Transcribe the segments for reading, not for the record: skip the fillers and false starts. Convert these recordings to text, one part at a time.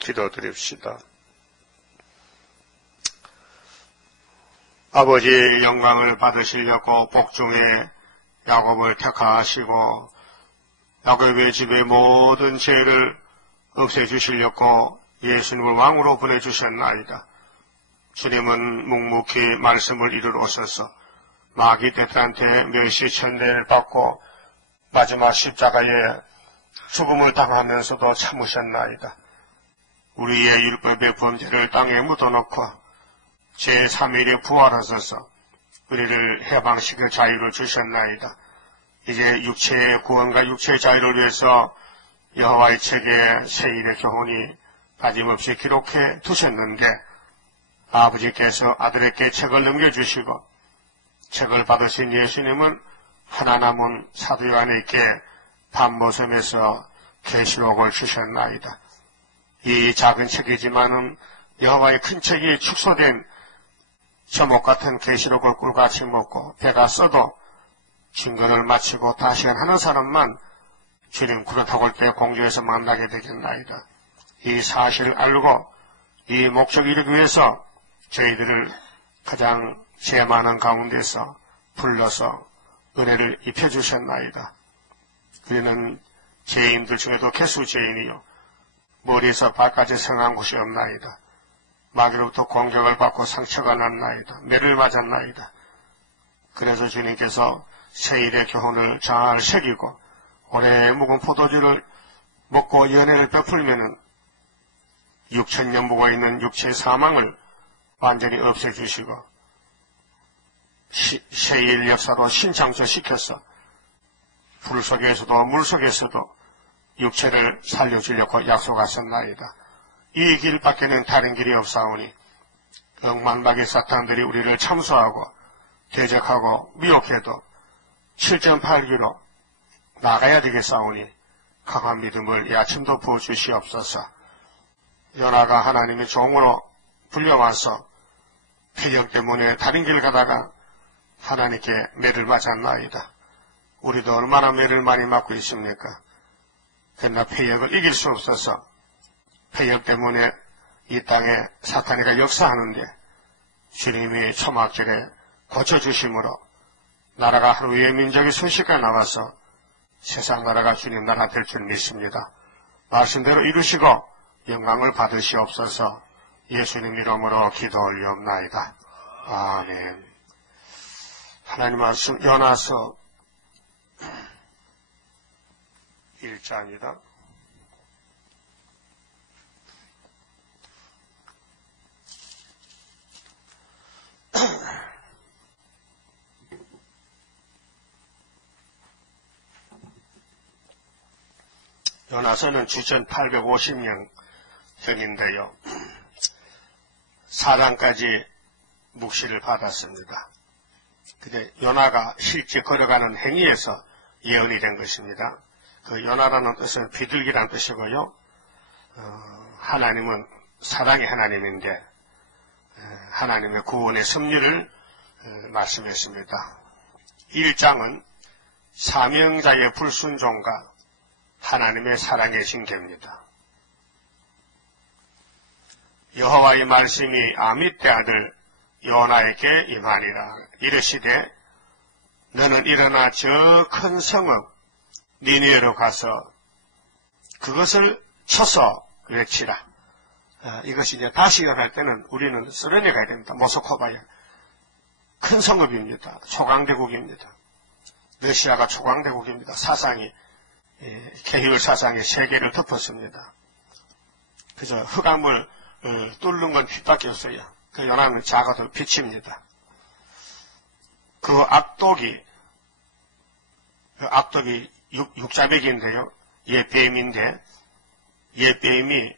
기도드립시다. 아버지의 영광을 받으시려고 복중에 야곱을 택하시고 야곱의 집의 모든 죄를 없애주시려고 예수님을 왕으로 보내주셨나이다. 주님은 묵묵히 말씀을 이루러 오셔서 마귀 떼들한테 멸시천대를 받고 마지막 십자가에 죽음을 당하면서도 참으셨나이다. 우리의 율법의 범죄를 땅에 묻어놓고 제3일에 부활하셔서 우리를 해방시킬 자유를 주셨나이다. 이제 육체의 구원과 육체의 자유를 위해서 여호와의 책에 새1의 교훈이 빠짐없이 기록해 두셨는데 아버지께서 아들에게 책을 넘겨주시고 책을 받으신 예수님은 하나 남은 사도 요한에게 밤모섬에서 계시록을 주셨나이다. 이 작은 책이지만은 여호와의 큰 책이 축소된 저목 같은 계시록을 꿀같이 먹고 배가 써도 증거를 마치고 다시 하는 사람만 주님 구름 타고 올 때 공중에서 만나게 되겠나이다. 이 사실을 알고 이 목적을 이루기 위해서 저희들을 가장 죄 많은 가운데서 불러서 은혜를 입혀주셨나이다. 우리는 죄인들 중에도 개수 죄인이요 머리에서 발까지 성한 곳이 없나이다. 마귀로부터 공격을 받고 상처가 났나이다. 매를 맞았나이다. 그래서 주님께서 새1의 교훈을 잘 새기고 오래 묵은 포도주를 먹고 연애를 베풀면은 6,000년 묵어있는 육체의 사망을 완전히 없애주시고 새1 역사로 신창조시켜서 불 속에서도 물 속에서도 육체를 살려주려고 약속하셨나이다. 이 길밖에는 다른 길이 없사오니 억만박의 사탄들이 우리를 참소하고 대적하고 미혹해도 7.8기로 나가야 되겠사오니 강한 믿음을 이 아침도 부어주시옵소서. 요나가 하나님의 종으로 불려와서 폐역 때문에 다른 길 가다가 하나님께 매를 맞았나이다. 우리도 얼마나 매를 많이 맞고 있습니까? 그러나 폐역을 이길 수 없어서 폐역 때문에 이 땅에 사탄이가 역사하는데 주님이 초막절에 고쳐주심으로 나라가 하루에 민족이 순식간에 나와서 세상 나라가 주님 나라 될 줄 믿습니다. 말씀대로 이루시고 영광을 받으시옵소서. 예수님 이름으로 기도 올리옵나이다. 아멘. 하나님 말씀 요나서 1장입니다. 요나서는 주전 850년 전인데요. 4장까지 묵시를 받았습니다. 근데 요나가 실제 걸어가는 행위에서 예언이 된 것입니다. 그 요나라는 뜻은 비둘기란 뜻이고요. 하나님은 사랑의 하나님인데 하나님의 구원의 섭리를 말씀했습니다. 1장은 사명자의 불순종과 하나님의 사랑의 징계입니다. 여호와의 말씀이 아미떼 아들 요나에게 임하니라. 이르시되 너는 일어나 저 큰 성읍 니느웨로 가서 그것을 쳐서 외치라. 이것이 이제 다시 일어날 때는 우리는 쓰러내 가야 됩니다. 모스크바에. 큰 성읍입니다. 초강대국입니다. 러시아가 초강대국입니다. 사상이 계율 사상이 세계를 덮었습니다. 그저 흑암을 뚫는 건 빛밖에 없어요. 그 요나는 작아도 빛입니다. 그 악독이 육자백인데요. 얘 뱀인데 얘 뱀이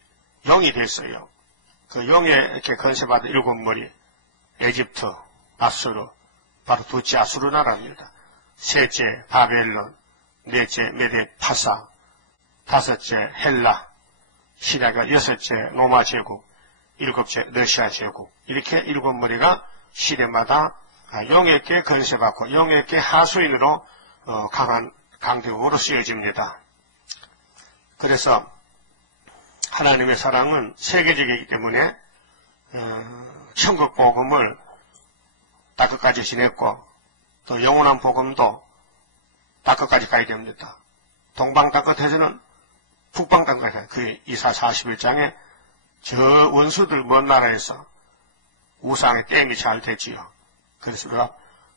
용이 됐어요. 그 용에 이렇게 건세받은 7머리 에집트, 아수르, 바로 두째 아수르 나라입니다. 셋째 바벨론, 넷째 메데 파사, 다섯째 헬라, 시리아가 여섯째 로마 제국, 일곱째 러시아 제국. 이렇게 7머리가 시대마다 용에게 건세받고 용에게 하수인으로 강한 강대국으로 쓰여집니다. 그래서 하나님의 사랑은 세계적이기 때문에 천국 복음을 땅끝까지 지냈고 또 영원한 복음도 땅끝까지 가야 됩니다. 동방 땅끝에서는 북방 땅끝까지 가요. 그 이사 41장에 저 원수들 먼 나라에서 우상의 댐이 잘 됐지요. 그래서 우리가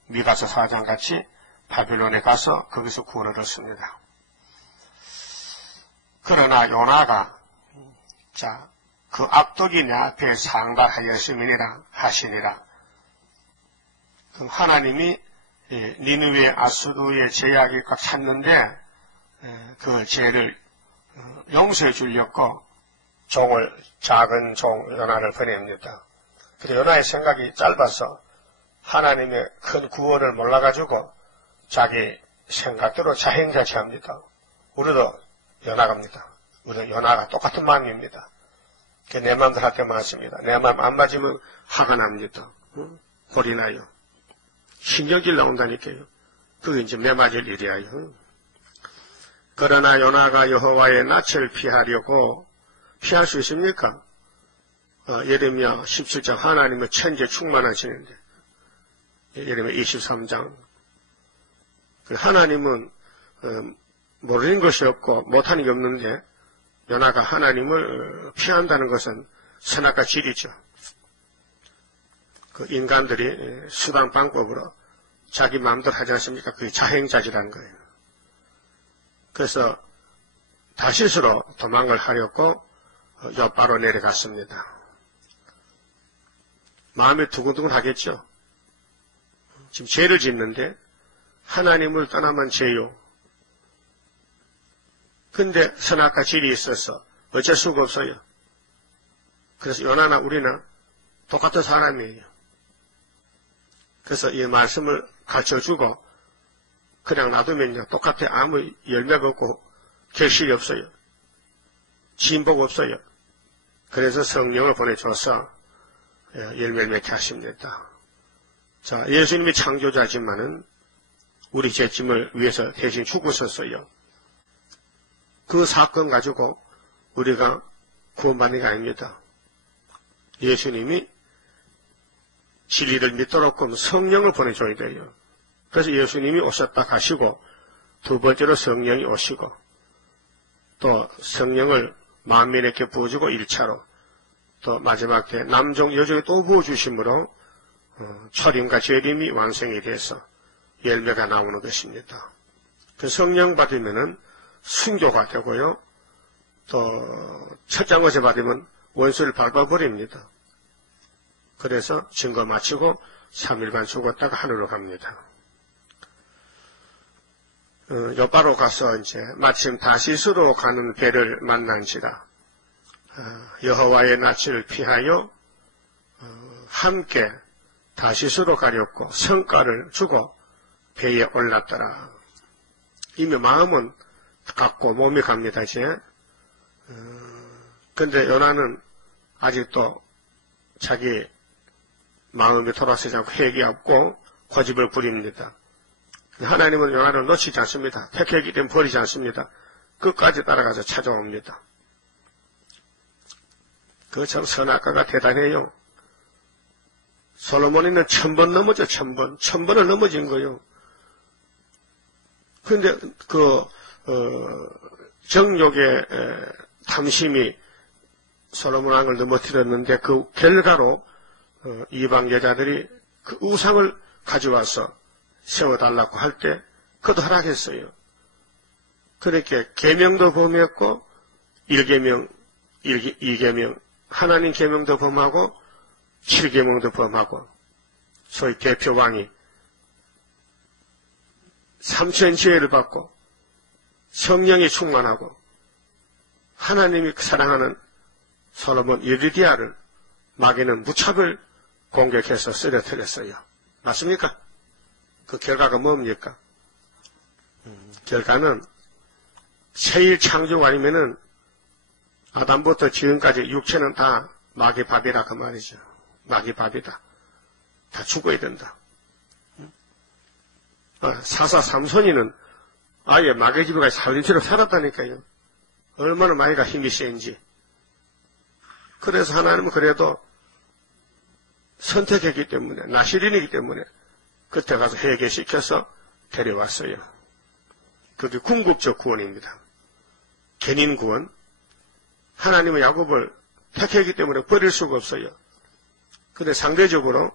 미가서 4장 같이 바빌론에 가서 거기서 구원을 얻습니다. 그러나 요나가 그 악독이 내 앞에 상달하였음이니라 하시니라. 하나님이 니느웨 아수르의 죄악이 꽉 찼는데 그 죄를 용서해 주려고 작은 종 요나를 보냅니다. 그런데 요나의 생각이 짧아서 하나님의 큰 구원을 몰라가지고 자기 생각대로 자행자치합니다. 우리도 요나갑니다. 우리도 요나가 똑같은 마음입니다. 내 마음도 할 때 맞습니다. 내 마음 안 맞으면 화가 납니다. 골이 나요. 신경질 나온다니까요. 그게 이제 매맞을 일이에요. 그러나 요나가 여호와의 낯을 피하려고 피할 수 있습니까? 예레미야 17장 하나님의 천재 충만하시는데 예레미야 23장 하나님은 모르는 것이 없고 못하는 게 없는데 요나가 하나님을 피한다는 것은 선악과 질이죠. 그 인간들이 수단 방법으로 자기 마음대로 하지 않습니까? 그게 자행자질한 거예요. 그래서 다시스로 도망을 하려고 엿바로 내려갔습니다. 마음이 두근두근 하겠죠. 지금 죄를 짓는데 하나님을 떠나면 죄요. 근데 선악과 질이 있어서 어쩔 수가 없어요. 그래서 요나나 우리나 똑같은 사람이에요. 그래서 이 말씀을 가르쳐주고 그냥 놔두면요 똑같아. 아무 열매가 없고 결실이 없어요. 진보가 없어요. 그래서 성령을 보내줘서 열매를 맺게 하십니다. 자, 예수님이 창조자지만은 우리 죄짐을 위해서 대신 죽으셨어요. 그 사건 가지고 우리가 구원받는 게 아닙니다. 예수님이 진리를 믿도록 성령을 보내줘야 돼요. 그래서 예수님이 오셨다 가시고 두 번째로 성령이 오시고 또 성령을 만민에게 부어주고 1차로 또 마지막 때 남종 여종에 또 부어주심으로 초림과 재림이 완성이 돼서 열매가 나오는 것입니다. 그 성령 받으면은 순교가 되고요. 또 첫장거세 받으면 원수를 밟아버립니다. 그래서 증거 마치고 3일간 죽었다가 하늘로 갑니다. 요바로 가서 이제 마침 다시스로 가는 배를 만난지라 여호와의 낯을 피하여 함께 다시스로 가렸고 성과를 주고 배에 올랐더라. 이미 마음은 갖고 몸이 갑니다, 이제. 근데 요나는 아직도 자기 마음이 돌아서지 않고 회개하고 고집을 부립니다. 하나님은 요나를 놓치지 않습니다. 택했기 때문에 버리지 않습니다. 끝까지 따라가서 찾아옵니다. 그 참 선악과가 대단해요. 솔로몬이는 1000번 넘어져, 1000번. 1000번을 넘어진 거요. 근데 정욕의 탐심이 솔로몬 왕을 넘어뜨렸는데 그 결과로 이방 여자들이 그 우상을 가져와서 세워달라고 할 때 그것도 허락했어요. 그렇게 계명도 범했고 1계명, 2계명, 하나님 계명도 범하고 7계명도 범하고 소위 대표왕이 3000 지혜를 받고 성령이 충만하고 하나님이 사랑하는 솔로몬 여기디아를 마귀는 무차별 공격해서 쓰러뜨렸어요. 맞습니까? 그 결과가 뭡니까? 결과는 세일 창조 아니면은 아담부터 지금까지 육체는 다 마귀 밥이라 그 말이죠. 마귀 밥이다. 다 죽어야 된다. 사사 삼손이는 아예 마귀 집에 가서 살림처럼 살았다니까요. 얼마나 마귀가 힘이 센지. 그래서 하나님은 그래도 선택했기 때문에, 나시린이기 때문에 그때 가서 회개시켜서 데려왔어요. 그게 궁극적 구원입니다. 견인 구원. 하나님은 야곱을 택했기 때문에 버릴 수가 없어요. 근데 상대적으로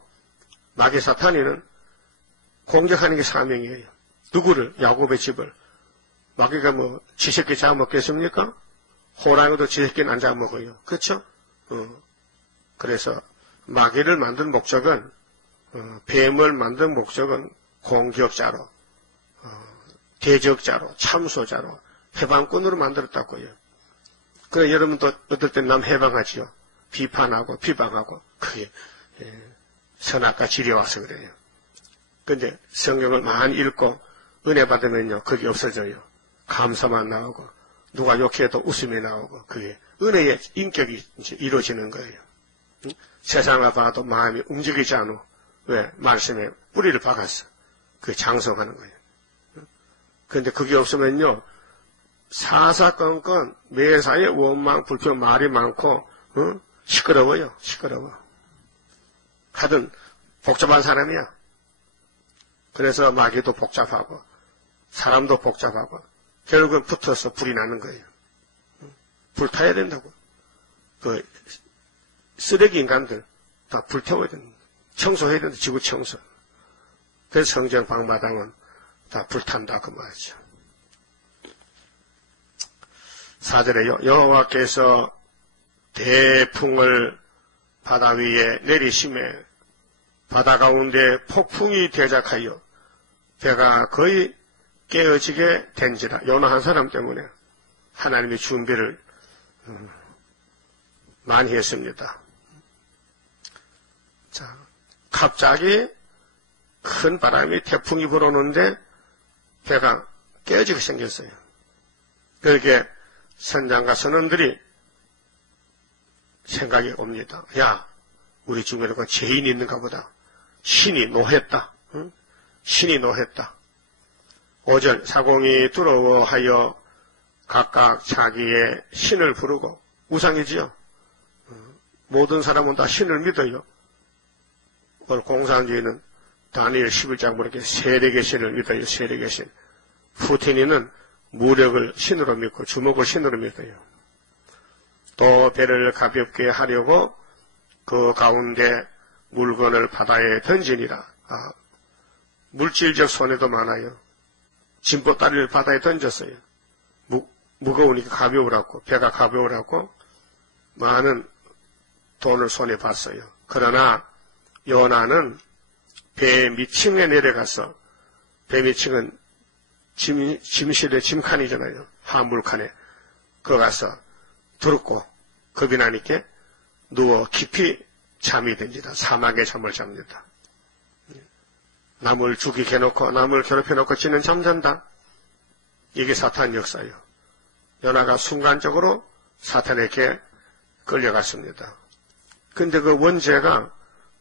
마귀 사탄이는 공격하는 게 사명이에요. 누구를? 야곱의 집을. 마귀가 뭐 지새끼 잡아먹겠습니까? 호랑이도 지새끼는 안 잡아먹어요. 그렇죠? 그래서 마귀를 만든 목적은, 뱀을 만든 목적은 공격자로, 대적자로, 참소자로, 해방꾼으로 만들었다고요. 그래, 여러분도 어떨 땐 남 해방하지요. 비판하고, 비방하고, 그게, 선악과 지려 와서 그래요. 근데 성경을 많이 읽고, 은혜 받으면요, 그게 없어져요. 감사만 나오고, 누가 욕해도 웃음이 나오고, 그게 은혜의 인격이 이제 이루어지는 거예요. 세상을 봐도 마음이 움직이지 않아. 왜? 말씀에 뿌리를 박았어. 그게 장성하는 거예요. 그런데 그게 없으면요, 사사건건 매사에 원망, 불평, 말이 많고, 시끄러워요. 시끄러워. 하여튼 복잡한 사람이야. 그래서 마귀도 복잡하고, 사람도 복잡하고, 결국은 붙어서 불이 나는 거예요. 불타야 된다고. 그 쓰레기 인간들 다 불태워야 된다. 청소해야 된다. 지구 청소. 그래서 성전 방마당은 다 불탄다 그 말이죠. 4절에 여호와께서 대풍을 바다 위에 내리심에 바다 가운데 폭풍이 대작하여 배가 거의 깨어지게 된지라. 요나 한 사람 때문에 하나님이 준비를 많이 했습니다. 자, 갑자기 큰 바람이 태풍이 불어오는데 배가 깨어지게 생겼어요. 그렇게 선장과 선원들이 생각이 옵니다. 야, 우리 중에는 죄인이 있는가 보다. 신이 노했다. 응? 신이 노했다. 5절 사공이 두려워하여 각각 자기의 신을 부르고, 우상이지요. 모든 사람은 다 신을 믿어요. 오늘 공산주의는 다니엘 11장 보니까 세력의 신을 믿어요. 세력의 신. 푸틴이는 무력을 신으로 믿고 주먹을 신으로 믿어요. 또 배를 가볍게 하려고 그 가운데 물건을 바다에 던지니라. 물질적 손해도 많아요. 진보다리를 바다에 던졌어요. 무거우니까 가벼우라고, 배가 가벼우라고 많은 돈을 손해봤어요. 그러나 요나는 배 밑층에 내려가서, 배 밑층은 짐실의 짐칸이잖아요. 화물칸에. 거 가서 들었고 겁이 나니까 누워 깊이 잠이 든지다. 사막에 잠을 잡니다. 남을 죽이게 해놓고 남을 괴롭혀놓고 지는 잠잔다. 이게 사탄 역사예요. 요나가 순간적으로 사탄에게 끌려갔습니다. 근데 그 원죄가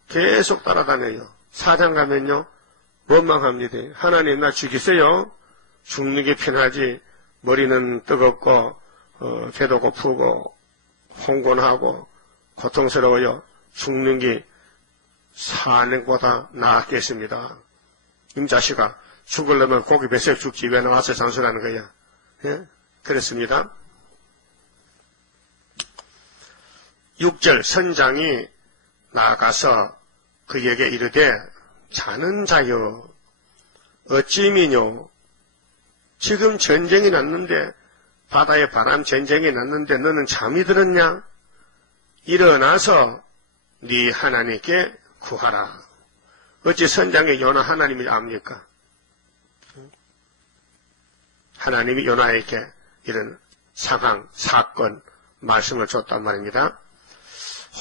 계속 따라다녀요. 사장 가면요, 원망합니다. 하나님 나 죽이세요. 죽는 게 편하지. 머리는 뜨겁고 배도 고프고 홍곤하고 고통스러워요. 죽는 게 사는 것보다 낫겠습니다. 임자식아, 죽으려면 고기 뱃속 죽지 왜 나와서 잔소리하는 거야. 예? 그렇습니다. 6절 선장이 나아가서 그에게 이르되 자는 자여 어찌 미뇨. 지금 전쟁이 났는데, 바다에 바람 전쟁이 났는데 너는 잠이 들었냐? 일어나서 네 하나님께 구하라. 어찌 선장의 요나 하나님이 압니까? 하나님이 요나에게 이런 상황, 사건, 말씀을 줬단 말입니다.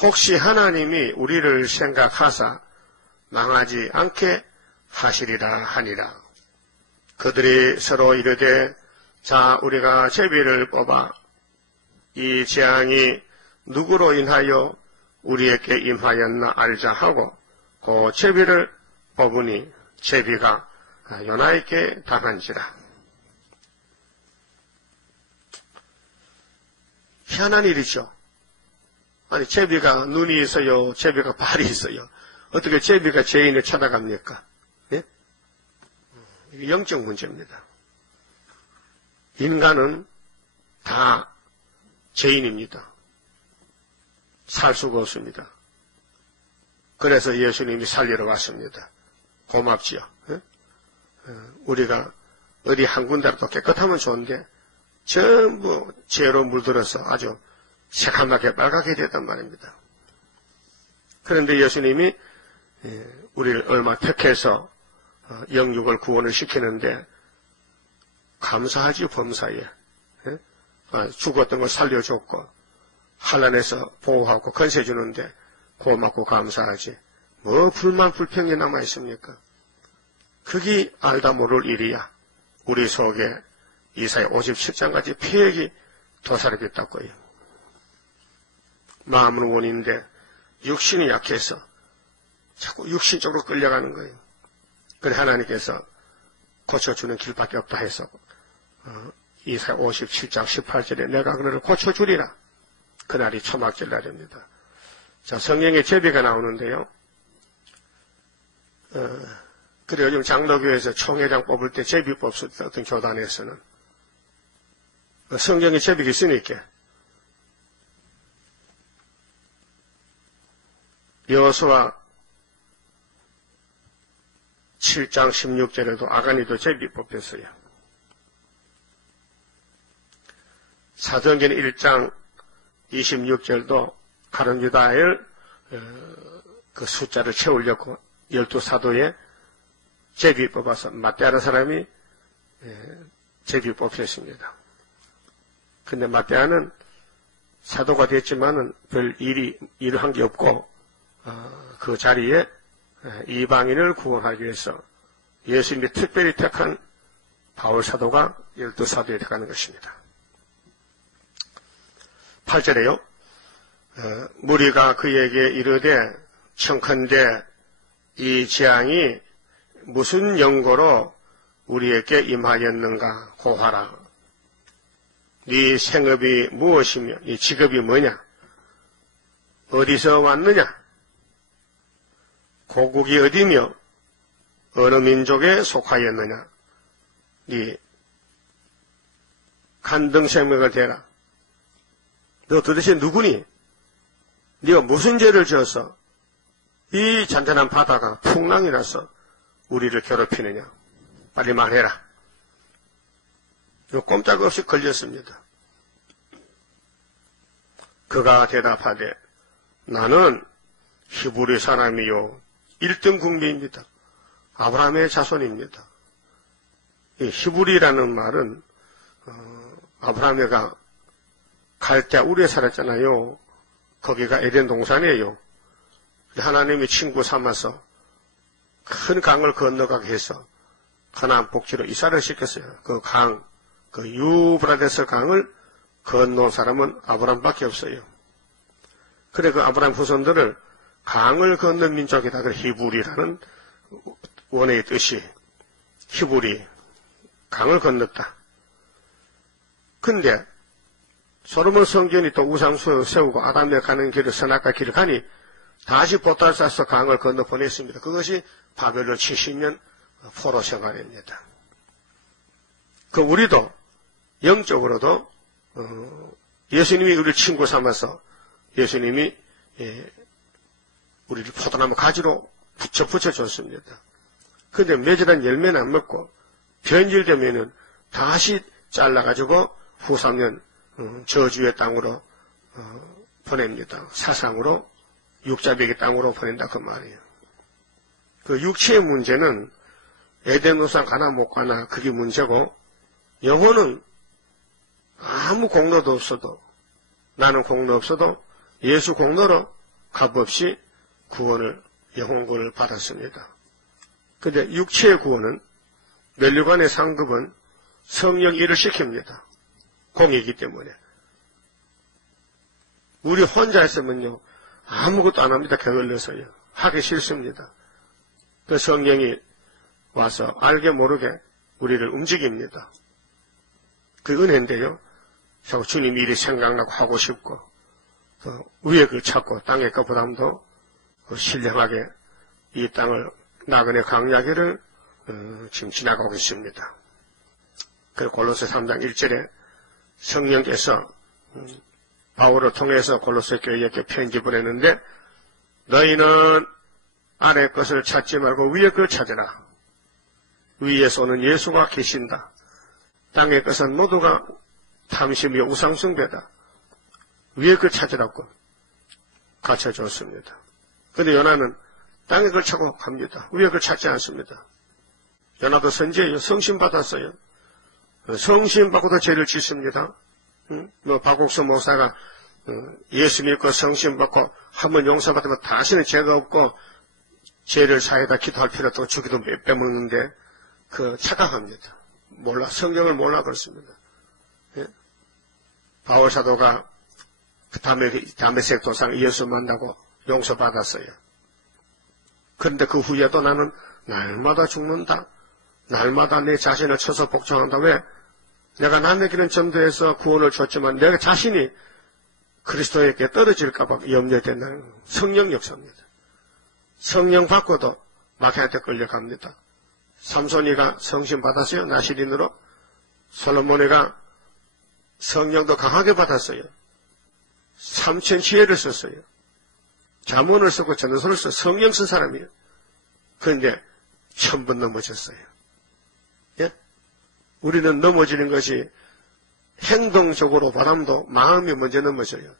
혹시 하나님이 우리를 생각하사 망하지 않게 하시리라 하니라. 그들이 서로 이르되 자 우리가 제비를 뽑아 이 재앙이 누구로 인하여 우리에게 임하였나 알자 하고 그 제비를 뽑으니 제비가 요나에게 당한지라. 희한한 일이죠. 아니, 제비가 눈이 있어요? 제비가 발이 있어요? 어떻게 제비가 죄인을 찾아갑니까? 예? 이게 영적 문제입니다. 인간은 다 죄인입니다. 살 수가 없습니다. 그래서 예수님이 살리러 왔습니다. 고맙지요. 예? 우리가 어디 한 군데라도 깨끗하면 좋은데 전부 죄로 물들어서 아주 새카맣게 빨갛게 됐단 말입니다. 그런데 예수님이 우리를 얼마 택해서 영육을 구원을 시키는데 감사하지 범사에 죽었던 걸 살려줬고 환난에서 보호하고 건세 주는데 고맙고 감사하지 뭐 불만 불평이 남아 있습니까? 그게 알다 모를 일이야. 우리 속에 이사야 57장까지 폐역이 도사리겠다고요. 마음은 원인데 육신이 약해서 자꾸 육신 쪽으로 끌려가는 거예요. 그래 하나님께서 고쳐주는 길밖에 없다 해서 이사야 57장 18절에 내가 그를 고쳐주리라. 그날이 초막절 날입니다. 자, 성경에 제비가 나오는데요. 그래 요즘 장로교에서 총회장 뽑을 때 제비 뽑을 때 어떤 교단에서는 성경에 제비가 있으니까 여호수아 7장 16절에도 아간이도 제비 뽑혔어요. 사도행전 1장 26절도 가룟 유다엘 그 숫자를 채우려고 12사도에 제비 뽑아서 마떼아라는 사람이 제비 뽑혔습니다. 근데 마떼아는 사도가 됐지만은 별 일을 한 게 없고 그 자리에 이방인을 구원하기 위해서 예수님이 특별히 택한 바울 사도가 12사도에 들어가는 것입니다. 8절에요. 무리가 그에게 이르되 청컨대 이 재앙이 무슨 영고로 우리에게 임하였는가 고하라. 네 생업이 무엇이며 네 직업이 뭐냐? 어디서 왔느냐? 고국이 어디며 어느 민족에 속하였느냐? 네 간등생명을 대라. 너 도대체 누구니? 네가 무슨 죄를 지어서 이 잔잔한 바다가 풍랑이 나서 우리를 괴롭히느냐? 빨리 말해라. 꼼짝없이 걸렸습니다. 그가 대답하되 나는 히브리 사람이요 1등 국민입니다. 아브라함의 자손입니다. 이 히브리라는 말은 아브라함이가 갈대아 우르에 살았잖아요. 거기가 에덴 동산이에요. 하나님이 친구 삼아서 큰 강을 건너가게 해서 가나안 복지로 이사를 시켰어요. 그 강, 그 유브라데스 강을 건너온 사람은 아브라함밖에 없어요. 그래 그 아브라함 후손들을 강을 건넌 민족이다. 그 히브리라는 원어의 뜻이 히브리, 강을 건넜다. 근데 솔로몬 성전이 또 우상수 세우고 아담에 가는 길을 선악과 길을 가니 다시 보따를 싸서 강을 건너 보냈습니다. 그것이 바벨론 70년 포로 생활입니다. 그 우리도 영적으로도 예수님이 우리를 친구 삼아서 예수님이 우리를 포도나무 가지로 붙여줬습니다. 그런데 매절한 열매는 안 먹고 변질되면은 다시 잘라가지고 후 3년 저주의 땅으로 보냅니다. 사상으로 육자배기 땅으로 보낸다 그 말이에요. 그 육체의 문제는 에덴 우상 가나 못 가나 그게 문제고 영혼은 아무 공로도 없어도 나는 공로 없어도 예수 공로로 값없이 구원을 영혼구원을 받았습니다. 그런데 육체의 구원은 멸류관의 상급은 성령 일을 시킵니다. 공이기 때문에. 우리 혼자 했으면요 아무것도 안 합니다. 게을러서요. 하기 싫습니다. 그 성령이 와서 알게 모르게 우리를 움직입니다. 그 은혜인데요. 자꾸 주님 일이 생각나고 하고 싶고 위에 걸 찾고 땅의 것보다도 신령하게 이 땅을 나그네 강야기를 지금 지나가고 있습니다. 그리고 골로새 3장 1절에 성령께서 바울을 통해서 골로새 교회에게 편지 보냈는데 너희는 아래 것을 찾지 말고 위에 걸 찾으라. 위에서 오는 예수가 계신다. 땅의 것은 모두가 탐심이요 우상숭배다. 위에 걸 찾으라고 가르쳐줬습니다. 그런데 요나는 땅의 걸 찾고 갑니다. 위에 걸 찾지 않습니다. 요나도 선지예요. 성신 받았어요. 성신 받고도 죄를 짓습니다. 박옥수 목사가 예수 믿고 성신 받고 한번 용서받으면 다시는 죄가 없고 죄를 사해다 기도할 필요 없고 주기도 빼먹는데 착각합니다. 몰라, 성경을 몰라 그렇습니다. 예? 바울 사도가 다메섹 도상 예수 만나고 용서받았어요. 그런데 그 후에도 나는 날마다 죽는다. 날마다 내 자신을 쳐서 복종한다. 왜? 내가 남의 길은 전도해서 구원을 줬지만 내가 자신이 그리스도에게 떨어질까봐 염려된다는 성령 역사입니다. 성령 받고도 마귀한테 끌려갑니다. 삼손이가 성신 받았어요. 나시린으로. 솔로몬이가 성령도 강하게 받았어요. 3천 지혜를 썼어요. 잠언을 쓰고 전도서를 쓰고 성령 쓴 사람이에요. 그런데 1000번 넘어졌어요. 예? 우리는 넘어지는 것이 행동적으로 바람도 마음이 먼저 넘어져요.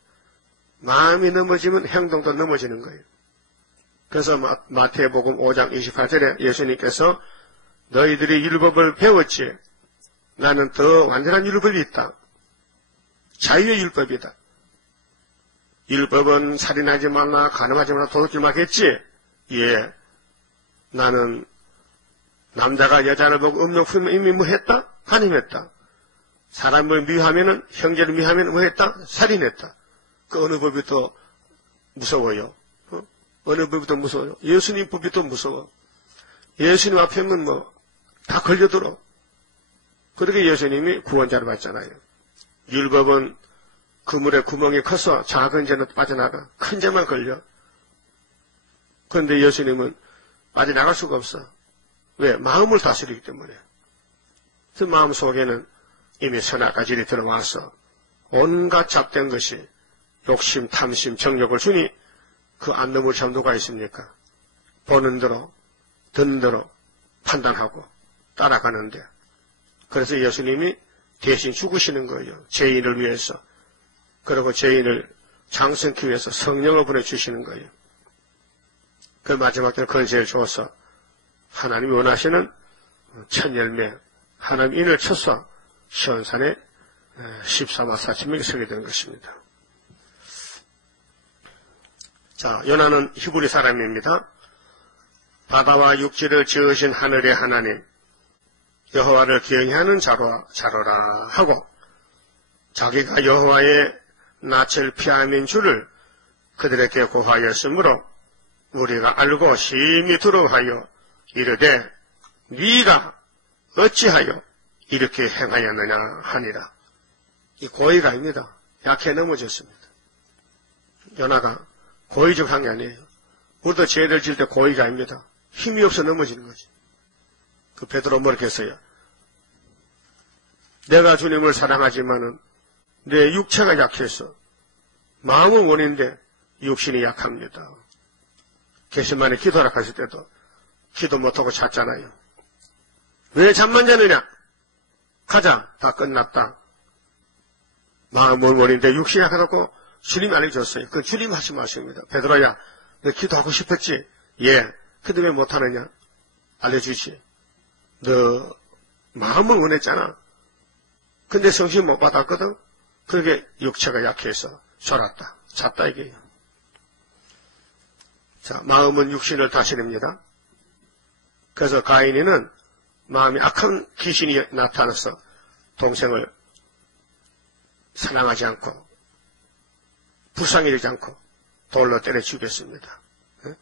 마음이 넘어지면 행동도 넘어지는 거예요. 그래서 마태복음 5장 28절에 예수님께서 너희들이 율법을 배웠지 나는 더 완전한 율법이 있다. 자유의 율법이다. 율법은 살인하지 말라, 간음하지 말라, 도둑질 말라 했지? 예. 나는 남자가 여자를 보고 음욕 품으면 이미 뭐 했다? 간음했다. 사람을 미워하면은, 형제를 미워하면 뭐 했다? 살인했다. 그 어느 법이 더 무서워요? 어느 법이 더 무서워요? 예수님 법이 더 무서워. 예수님 앞에는 다 걸려들어. 그렇게 예수님이 구원자를 받잖아요. 율법은 그물에 구멍이 커서 작은 죄는 빠져나가. 큰 죄만 걸려. 그런데 예수님은 빠져나갈 수가 없어. 왜? 마음을 다스리기 때문에. 그 마음 속에는 이미 선악과질이 들어와서 온갖 잡된 것이 욕심, 탐심, 정욕을 주니 그 안 넘을 잠도가 있습니까? 보는 대로, 듣는 대로 판단하고 따라가는데 그래서 예수님이 대신 죽으시는 거예요. 죄인을 위해서. 그리고 죄인을 장성케 위해서 성령을 보내주시는 거예요. 그 마지막 때는 권세를 주어서 하나님이 원하시는 첫 열매, 하나님 인을 쳐서 시온산에 14만 4천 명이 서게 된 것입니다. 자, 요나는 히브리 사람입니다. 바다와 육지를 지으신 하늘의 하나님, 여호와를 경외하는 자로라 하고 자기가 여호와의 낯을 피함인 줄을 그들에게 고하였으므로 우리가 알고 심히 두려워하여 이르되 네가 어찌하여 이렇게 행하였느냐 하니라. 이 고의가 아닙니다. 약해 넘어졌습니다. 요나가 고의적 한 게 아니에요. 우리도 죄를 지을 때 고의가 아닙니다. 힘이 없어 넘어지는 거지. 그 베드로 뭐렇게 했어요? 내가 주님을 사랑하지만은 내 육체가 약해서 마음은 원인데 육신이 약합니다. 겟세마네 기도하러 갔을 때도 기도 못하고 잤잖아요. 왜 잠만 자느냐? 가자. 다 끝났다. 마음은 원인데 육신이 약하다고 주님이 알려줬어요. 그건 주님 하신 말씀입니다. 베드로야, 너 기도하고 싶었지? 예. 근데 왜 못하느냐? 알려주지. 너 마음은 원했잖아. 근데 성신 못 받았거든? 그게 육체가 약해서 졸았다. 잤다 이게요. 자, 마음은 육신을 다스립니다. 그래서 가인이는 마음이 악한 귀신이 나타나서 동생을 사랑하지 않고 불쌍히 여기지 않고 돌로 때려 죽였습니다. 네?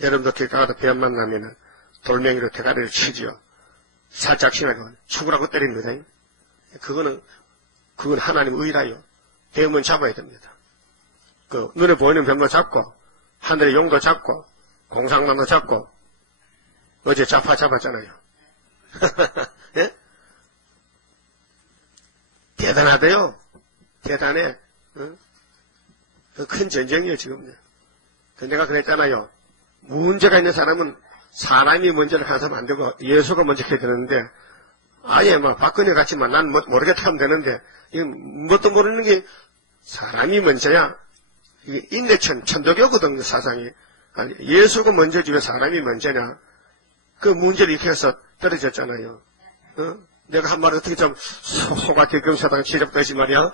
여러분도 길 가다 뱀 만나면은 돌멩이로 대가리를 치지요. 살짝 치면 죽으라고 때립니다. 그건 하나님 의라요. 뱀은 잡아야 됩니다. 그 눈에 보이는 병도 잡고 하늘의 용도 잡고 공상단도 잡고 어제 자파 잡았잖아요. 예? 대단하대요. 대단해. 어? 큰 전쟁이에요 지금. 내가 그랬잖아요. 문제가 있는 사람은 사람이 먼저를 가서는 안 되고 예수가 먼저 해야 되는데 아예 막 박근혜 같지만 난 모르겠다 하면 되는데 이건 뭣도 모르는 게 사람이 먼저야. 이게 인내천 천도교거든요 사상이. 아니, 예수가 먼저지 왜 사람이 먼저냐. 그 문제를 이렇게 해서 떨어졌잖아요. 어? 내가 한 말 어떻게 좀 소가 대검사당 지적되지 말이야.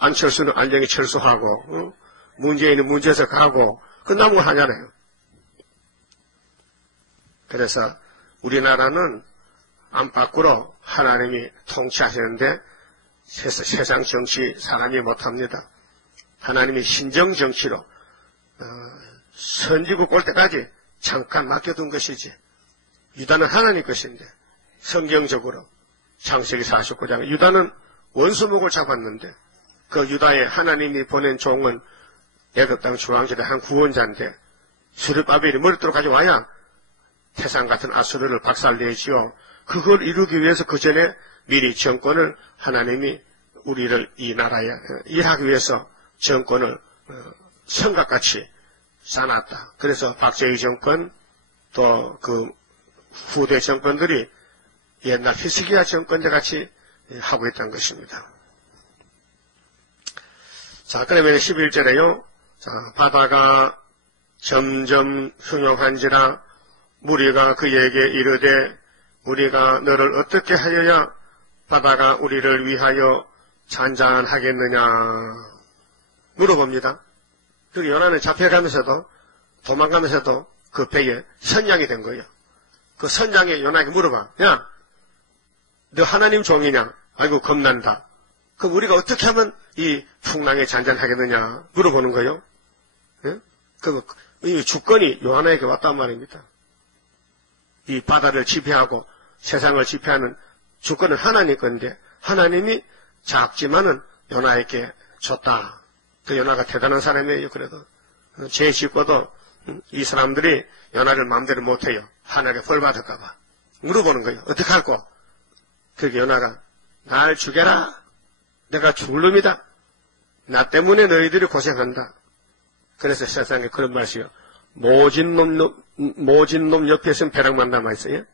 안철수는 안정히 철수하고 어? 문재인은 문제에서 가고 끝나면 거 하잖아요. 그래서 우리나라는 안팎으로 하나님이 통치하시는데 세상 정치 사람이 못합니다. 하나님이 신정 정치로 선지국 올 때까지 잠깐 맡겨둔 것이지. 유다는 하나님 것인데 성경적으로 창세기 49장 유다는 원수목을 잡았는데 그 유다에 하나님이 보낸 종은 애굽 땅 중앙지대 한 구원자인데 스룹바벨이 머릿돌을 가져와야 태산 같은 아수르를 박살내지요. 그걸 이루기 위해서 그 전에 미리 정권을 하나님이 우리를 이 나라에 일하기 위해서 정권을 성곽같이 쌓아놨다. 그래서 박정희 정권 또 그 후대 정권들이 옛날 히스기야 정권자 같이 하고 있다는 것입니다. 자, 그러면 11절에요. 자, 바다가 점점 흉흉한지라 무리가 그에게 이르되 우리가 너를 어떻게 하여야 바다가 우리를 위하여 잔잔하겠느냐 물어봅니다. 그 요나는 잡혀가면서도 도망가면서도 그 배에 선장이 된 거예요. 그 선장에 요나에게 물어봐. 야, 너 하나님 종이냐? 아이고 겁난다. 그럼 우리가 어떻게 하면 이 풍랑에 잔잔하겠느냐 물어보는 거예요. 예? 이 주권이 요나에게 왔단 말입니다. 이 바다를 지배하고 세상을 지배하는 주권은 하나님 건데 하나님이 작지만은 요나에게 줬다. 그 요나가 대단한 사람이에요. 그래도 죄 짓고도 이 사람들이 요나를 마음대로 못해요. 하나님께 벌 받을까봐 물어보는 거예요. 어떻게 할꼬? 그게 요나가 날 죽여라. 내가 죽을 놈이다. 나 때문에 너희들이 고생한다. 그래서 세상에 그런 말이요. 모진 놈 옆에 있으면 벼락만 남아있어요.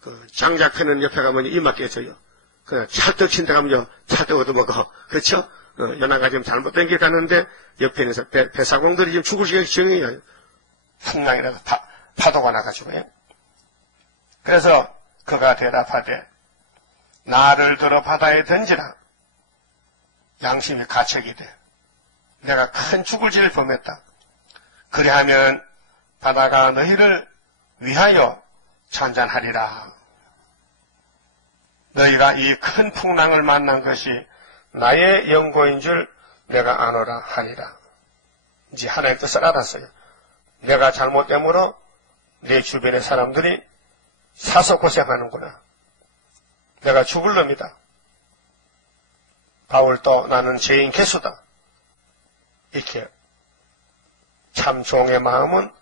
그 장작패는 옆에 가면 이막 깨져요. 그 찰떡 친데 가면요. 찰떡 얻어먹어. 그렇죠? 연하가 지금 잘못된 길 가는데 옆에 있는 배사공들이 지금 죽을 지경이에요. 풍랑이라서 파도가 나가지고요. 그래서 그가 대답하되 나를 들어 바다에 던지라. 양심이 가책이 돼. 내가 큰 죽을 죄를 범했다. 그리하면 바다가 너희를 위하여 잔잔하리라. 너희가 이 큰 풍랑을 만난 것이 나의 영고인 줄 내가 아노라 하리라. 이제 하나님 뜻을 알았어요. 내가 잘못됨으로 내 주변의 사람들이 사서 고생하는구나. 내가 죽을 놈이다. 바울도 나는 죄인 개수다. 이렇게 참 종의 마음은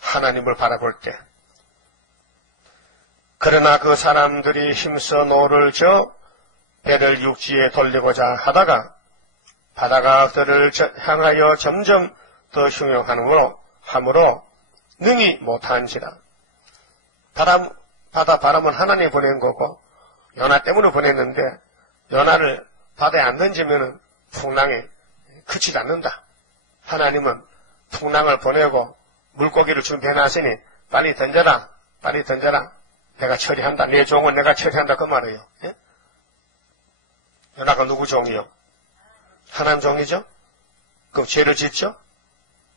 하나님을 바라볼 때. 그러나 그 사람들이 힘써 노를 저 배를 육지에 돌리고자 하다가 바다가 그들을 향하여 점점 더 흉흉함으로 능히 못한지라. 바다 바람은 하나님이 보낸 거고 요나 때문에 보냈는데 요나를 바다에 안 던지면 풍랑이 그치지 않는다. 하나님은 풍랑을 보내고 물고기를 준비해놨으니 빨리 던져라. 빨리 던져라. 내가 처리한다. 내 종은 내가 처리한다. 그 말이에요. 예? 요나가 누구 종이요? 하나님 종이죠? 그럼 죄를 짓죠?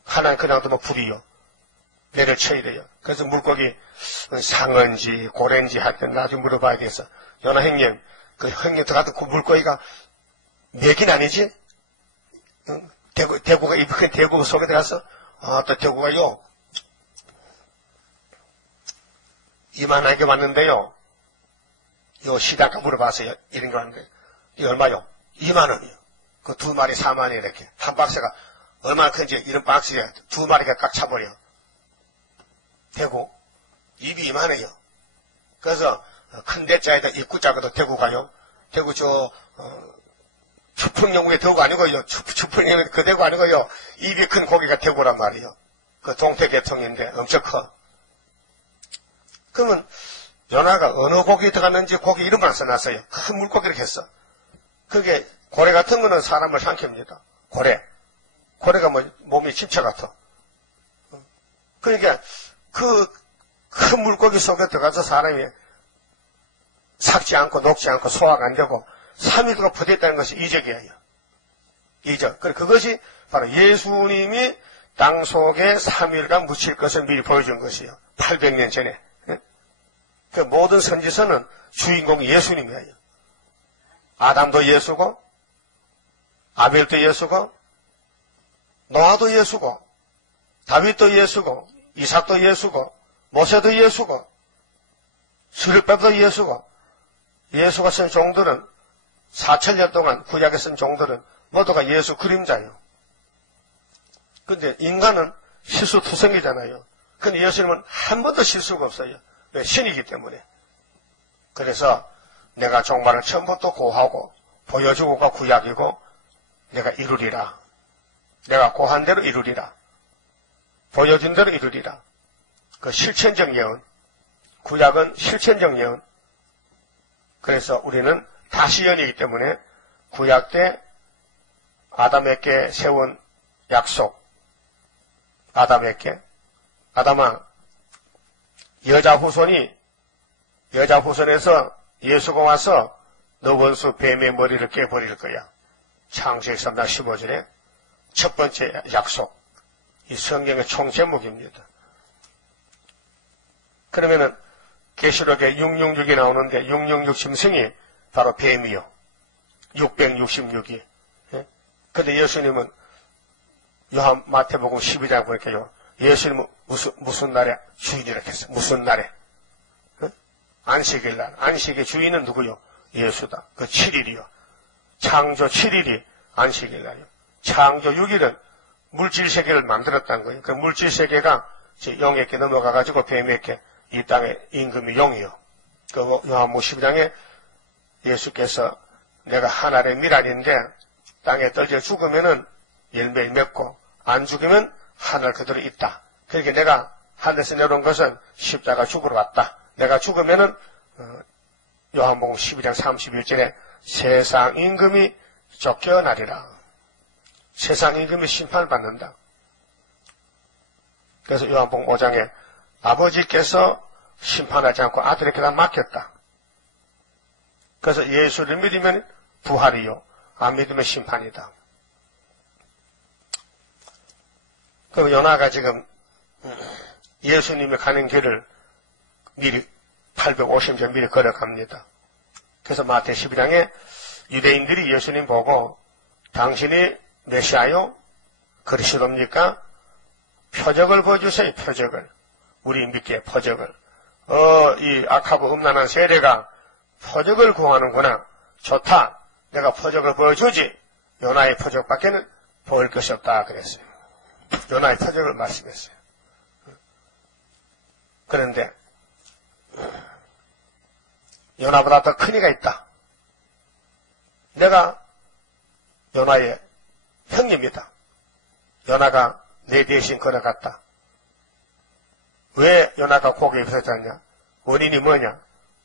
하나님 그냥 두면 불이요. 내를 쳐야 돼요. 그래서 물고기 상어인지 고래인지 할 때 나중에 물어봐야 돼서 요나 형님, 그 형님 들어가도 그 물고기가 맥인 아니지? 응? 대구가 이렇게 대구 속에 들어가서 또 대구가요 이만하게 왔는데요. 요 시가가 물어봤어요. 이런 거 하는데 이 얼마요? 2만 원이요. 그 2마리 4만이 이렇게. 한 박스가 얼마나 큰지 이런 박스에 2마리가 꽉 차버려. 대구. 입이 이만해요. 그래서 큰 대자에다 입구자가도 대구 가요. 대구 추풍영국의 대구가 아니고요. 추풍영국의 그 대구 아니고요. 입이 큰 고기가 대구란 말이에요. 그 동태계통인데 엄청 커. 그러면 연화가 어느 고기 들어갔는지 고기 이름만 써놨어요. 큰 물고기를 했어. 그게 고래 같은 거는 사람을 삼킵니다. 고래가 뭐 몸이 침체 같아. 그러니까 그 큰 물고기 속에 들어가서 사람이 삭지 않고 녹지 않고 소화가 안 되고 삼위도가 부대했다는 것이 이적이에요. 이적. 그것이 바로 예수님이 땅 속에 삼위일간 묻힐 것을 미리 보여준 것이에요. 800년 전에. 그 모든 선지서는 주인공이 예수님이에요. 아담도 예수고, 아벨도 예수고, 노아도 예수고, 다윗도 예수고, 이삭도 예수고, 모세도 예수고, 스룹밥도 예수고, 예수가 쓴 종들은 4,000년 동안 구약에 쓴 종들은 모두가 예수 그림자예요. 근데 인간은 실수투성이잖아요. 근데 예수님은 한 번도 실수가 없어요. 왜? 신이기 때문에. 그래서 내가 종말을 처음부터 고하고 보여주고가 구약이고 내가 이루리라. 내가 고한 대로 이루리라. 보여준 대로 이루리라. 그 실천적 예언. 구약은 실천적 예언. 그래서 우리는 다시연이기 때문에 구약 때 아담에게 세운 약속. 아담아, 여자 후손에서 예수가 와서 너 원수 뱀의 머리를 깨버릴 거야. 창세기 3장 15절에 첫 번째 약속. 이 성경의 총 제목입니다. 그러면은 계시록에 666이 나오는데 666 짐승이 바로 뱀이요. 666이. 예? 근데 예수님은 요한 마태복음 12장 보니까요. 예수님은 무슨 날에 주인이라 했어요. 무슨 날에? 예? 안식일 날. 안식의 주인은 누구요? 예수다. 그 7일이요. 창조 7일이 안식일 날이요. 창조 6일은 물질 세계를 만들었다는 거예요. 그 물질 세계가 영에게 넘어가가지고 뱀에게 이 땅의 임금이 용이요. 그 요한복음 12장에 예수께서 내가 하늘의 미랄인데 땅에 떨어져 죽으면은 열매를 맺고 안 죽으면 하늘 그대로 있다. 그러니까 내가 하늘에서 내려온 것은 십자가 죽으러 왔다. 내가 죽으면은 요한복음 12장 31절에 세상 임금이 쫓겨나리라. 세상 임금이 심판을 받는다. 그래서 요한복음 5장에 아버지께서 심판하지 않고 아들에게 다 맡겼다. 그래서 예수를 믿으면 부활이요. 안 믿으면 심판이다. 그럼 요나가 지금 예수님이 가는 길을 미리 850년 미리 걸어갑니다. 그래서 마태 12장에 유대인들이 예수님 보고 당신이 메시아요? 그리스도입니까? 표적을 보여주세요. 표적을. 우리 믿기에 표적을. 이 악하고 음란한 세대가 표적을 구하는구나. 좋다. 내가 표적을 보여주지. 요나의 표적밖에는 보일 것이 없다. 그랬어요. 요나의 표적을 말씀했어요. 그런데 요나보다 더 큰 이가 있다. 내가 요나의 형님이다. 요나가 내 대신 걸어갔다. 왜 요나가 고개 입었었냐? 원인이 뭐냐?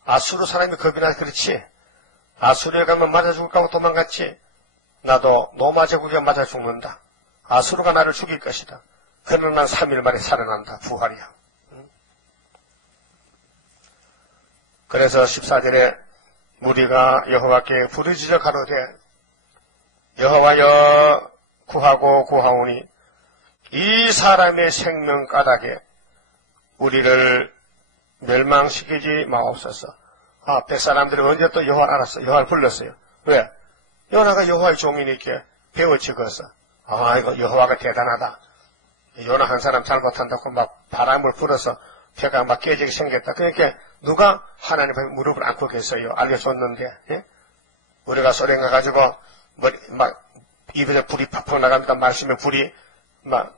아수르 사람이 겁이 나서 그렇지. 아수르에 가면 맞아 죽을까 하고 도망갔지. 나도 노마 제국에 맞아 죽는다. 아수르가 나를 죽일 것이다. 그러나 난 3일 만에 살아난다. 부활이야. 그래서 14절에 무리가 여호와께 부르짖어 가로되 여호와여 구하오니 이 사람의 생명 까닭에 우리를 멸망시키지 마옵소서. 앞에 사람들이 언제 또 여호와를 알았어? 여호와를 불렀어요. 왜? 요나가 여호와의 종이니까 배워 적었어. 이거 여호와가 대단하다. 요나 한 사람 잘못한다고 막 바람을 불어서 배가 막 깨지게 생겼다. 그러니까 누가 하나님 앞에 무릎을 안고 계세요. 알려줬는데, 예? 우리가 소련 가가지고 막 입에서 불이 팍팍 나갑니다. 말씀에 불이 막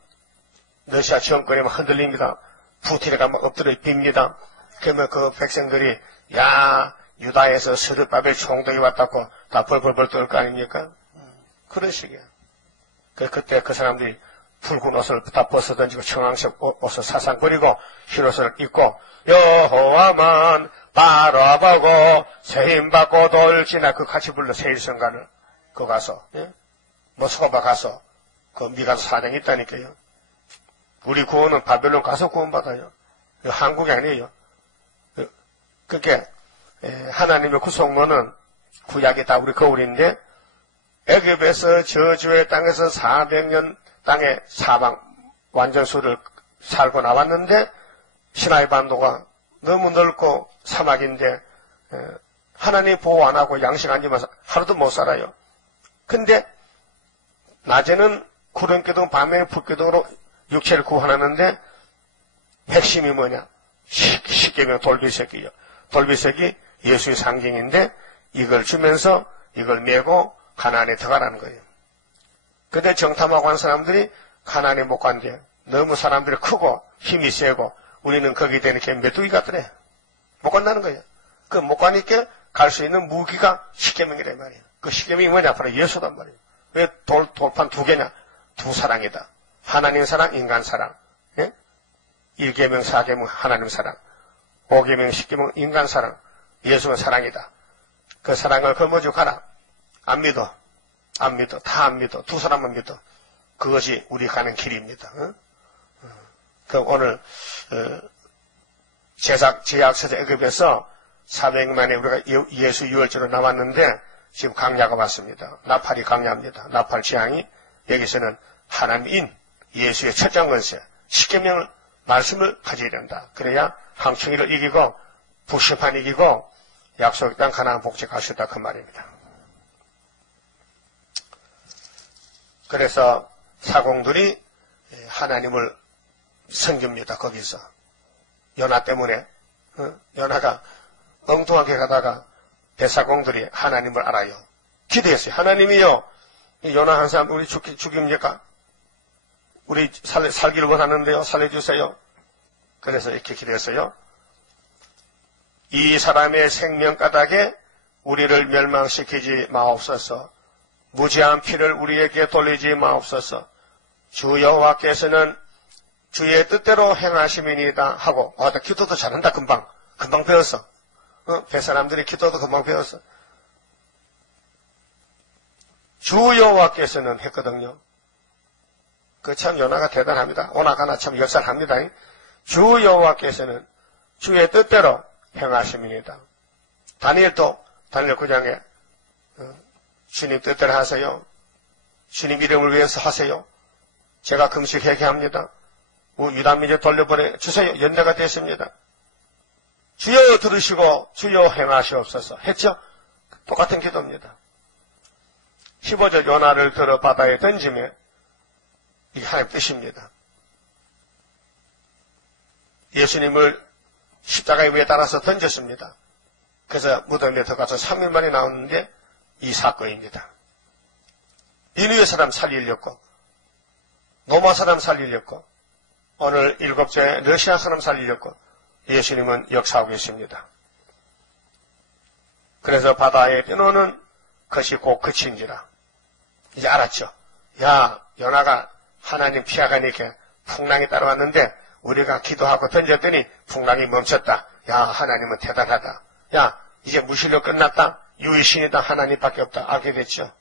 러시아 정권이 막 흔들립니다. 푸틴이가 막 엎드려 빕니다. 그러면 그 백성들이 야 유다에서 스룹바벨 총독이 왔다고 다 벌벌벌 떨 거 아닙니까? 그런 식이야. 그때 그 사람들이 붉은 옷을 다 벗어던지고 청황색 옷을 사상거리고 흰옷을 입고 여호와만 바라보고 세임받고 돌지나 그 같이 불러 세일성가를 그 가서 모스크바 가서 그 미간 사냥이 있다니까요. 우리 구원은 바벨론 가서 구원받아요. 한국이 아니에요. 그렇게 하나님의 구속론은 구약이 다 우리 거울인데 애굽에서 저주의 땅에서 400년 땅에 사방 완전수를 살고 나왔는데 시나이 반도가 너무 넓고 사막인데 하나님 보호 안 하고 양식 안 주면 하루도 못 살아요. 근데 낮에는 구름기둥 밤에 불기둥으로 육체를 구원하는데 핵심이 뭐냐? 십계명 돌비색이요. 돌비색이 예수의 상징인데 이걸 주면서 이걸 메고 가나안에 들어가라는 거예요. 근데 정탐하고 한 사람들이 가나안에 못 간대요. 너무 사람들이 크고 힘이 세고 우리는 거기 되니까 메뚜기 같더래. 못 간다는 거예요. 그 못 가니까 갈 수 있는 무기가 십계명이란 말이에요. 그 십계명이 뭐냐? 바로 예수단 말이에요. 왜 돌판 두 개냐? 두 사랑이다. 하나님 사랑, 인간 사랑. 1계명, 4계명 하나님 사랑. 5계명, 10계명 인간 사랑. 예수는 사랑이다. 그 사랑을 거머쥐고 가라. 안 믿어. 안 믿어. 다 안 믿어. 두 사람만 믿어. 그것이 우리 가는 길입니다. 그 오늘 제약서적 애굽에서 400만에 우리가 예수 유월절로 나왔는데 지금 강야가 왔습니다. 나팔이 강야입니다. 나팔 지향이 여기서는 하나님인 예수의 첫장건세 십계명을 말씀을 가져야 된다. 그래야 함청이를 이기고 북심판 이기고 약속의 땅 가나안 복지 갈 수 있다 그 말입니다. 그래서 사공들이 하나님을 섬깁니다. 거기서 요나 때문에 요나가 엉뚱하게 가다가 대사공들이 하나님을 알아요. 기도했어요. 하나님이요 요나 한 사람 우리 죽입니까? 우리 살기를 원하는데요. 살려주세요. 그래서 이렇게 기도했어요. 이 사람의 생명가닥에 우리를 멸망시키지 마옵소서. 무지한 피를 우리에게 돌리지 마옵소서. 주 여호와께서는 주의 뜻대로 행하심이니이다 하고 나 기도도 잘한다. 금방 배웠어. 배 사람들이 기도도 금방 배웠어. 주 여호와께서는 했거든요. 그 참 요나가 대단합니다. 오나가나 참 역살합니다. 주 여호와께서는 주의 뜻대로 행하심이니이다. 다니엘도 다니엘 9장에 주님 뜻대로 하세요. 주님 이름을 위해서 하세요. 제가 금식 회개합니다. 유다민족 돌려보내 주세요. 연대가 됐습니다. 주여 들으시고 주여 행하시옵소서 했죠. 똑같은 기도입니다. 15절 요나를 들어 바다에 던지며 이게 하나님 뜻입니다. 예수님을 십자가에 위에 따라서 던졌습니다. 그래서 무덤에 들어가서 3일 만에 나오는데 이 사건입니다. 니느웨 사람 살리려고 로마 사람 살리려고 오늘 7째 러시아 사람 살리려고 예수님은 역사하고 계십니다. 그래서 바다에 뛰노는 것이 곧 그친지라. 이제 알았죠. 야 요나가 하나님 피하가니까 풍랑이 따라왔는데 우리가 기도하고 던졌더니 풍랑이 멈췄다. 야 하나님은 대단하다. 야 이제 무실로 끝났다. 유일신이다. 하나님밖에 없다. 알게 됐죠.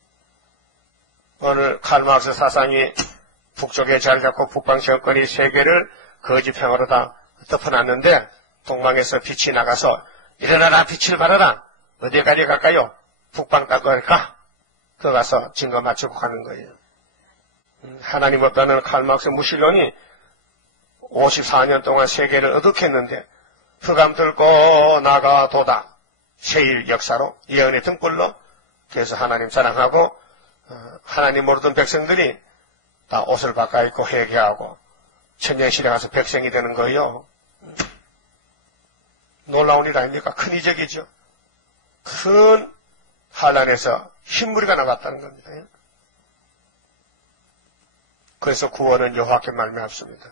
오늘 칼마르스 사상이 북쪽에 자리 잡고 북방 정권이 세계를 거짓평으로 다 덮어놨는데 동방에서 빛이 나가서 일어나라 빛을 발하라. 어디까지 갈까요? 북방 땅 갈까? 그 가서 증거 맞추고 가는 거예요. 하나님 없다는 칼마르스 무신론이 54년 동안 세계를 어둑했는데 흑암 들고 나가도다. 세일 역사로 예언의 등불로 그래서 하나님 사랑하고 하나님 모르던 백성들이 다 옷을 바꿔 입고 회개하고 천년실에 가서 백성이 되는 거예요. 놀라운 일 아닙니까? 큰 이적이죠. 큰 환란에서 흰무리가 나갔다는 겁니다. 그래서 구원은 여호와께 말미암습니다.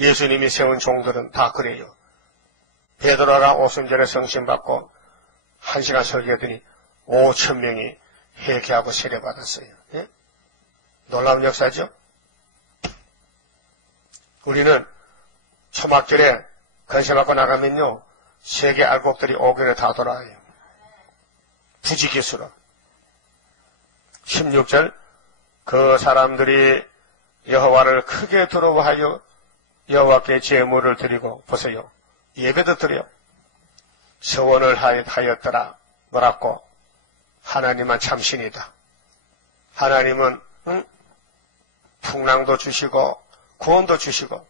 예수님이 세운 종들은 다 그래요. 베드로가 오순절에 성신받고 1시간 설교했더니 5,000명이 회개하고 세례받았어요. 예? 놀라운 역사죠? 우리는 초막절에 건세받고 나가면요, 세계 알곡들이 5개월에 다 돌아와요. 부지기수로. 16절, 그 사람들이 여호와를 크게 두려워하여 여호와께 제물을 드리고, 보세요. 예배도 드려. 서원을 하였더라. 뭐라고? 하나님은 참신이다. 하나님은 풍랑도 주시고 구원도 주시고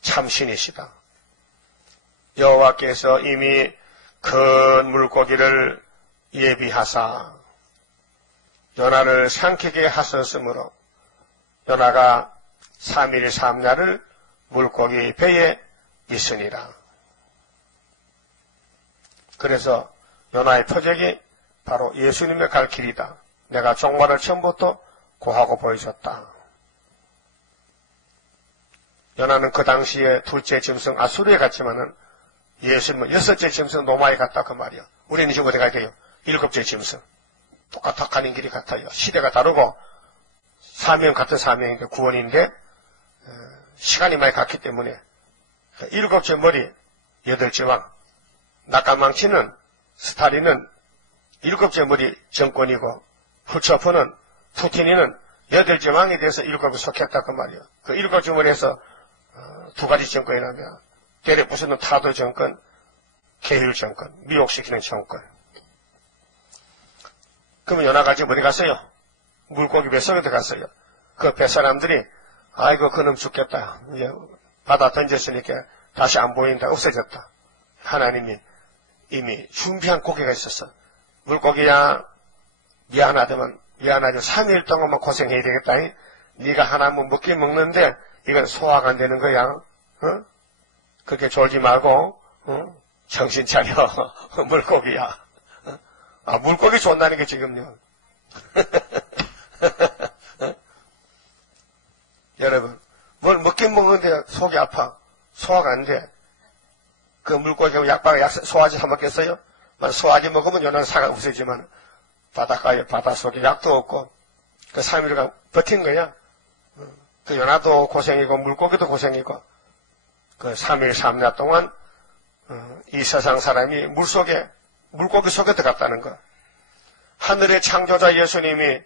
참신이시다. 여호와께서 이미 큰 물고기를 예비하사 요나를 삼키게 하셨으므로 요나가 3일 3야를 물고기 배에 있으니라. 그래서 요나의 표적이 바로 예수님의 갈 길이다. 내가 종말을 처음부터 고하고 보여줬다. 요나는 그 당시에 둘째 짐승 아수르에 갔지만은 예수님은 6째 짐승 노마에 갔다 그 말이야. 우리는 지금 어디 가야 돼요? 7째 짐승. 똑같아 가는 길이 같아요. 시대가 다르고 사명 같은 사명인데 구원인데 시간이 많이 갔기 때문에 7째 머리 8째 왕 낙가망치는 스탈린은 7째 머리 정권이고 후처프는 푸틴이는 8째 왕에 대해서 7을 속했다 그 말이야. 그 7째 머리에서 두 가지 정권이 나면 대략 부수는 타도 정권, 계율 정권, 미혹시키는 정권. 그러면 요나가 지금 어디 갔어요? 물고기 뱃속에 들어갔어요. 그 뱃사람들이 아이고 그놈 죽겠다. 이제 바다 던졌으니까 다시 안 보인다. 없어졌다. 하나님이 이미 준비한 고기가 있었어. 물고기야 미안하지만 3일 동안만 고생해야 되겠다. 네가 하나만 먹긴 먹는데 이건 소화가 안 되는 거야. 어? 그렇게 졸지 말고 정신 차려. 물고기야. 아, 물고기 좋다는 게 지금요. 여러분, 뭘 먹긴 먹는데 속이 아파. 소화가 안 돼. 그 물고기하고 소화제 사 먹겠어요? 소화제 먹으면 요나는 사가 없어지만 바닷가에 바닷속에 약도 없고 그 3일간 버틴 거야. 그 요나도 고생이고 물고기도 고생이고 그 3일 3야 동안 이 세상 사람이 물고기 속에 들어갔다는 거. 하늘의 창조자 예수님이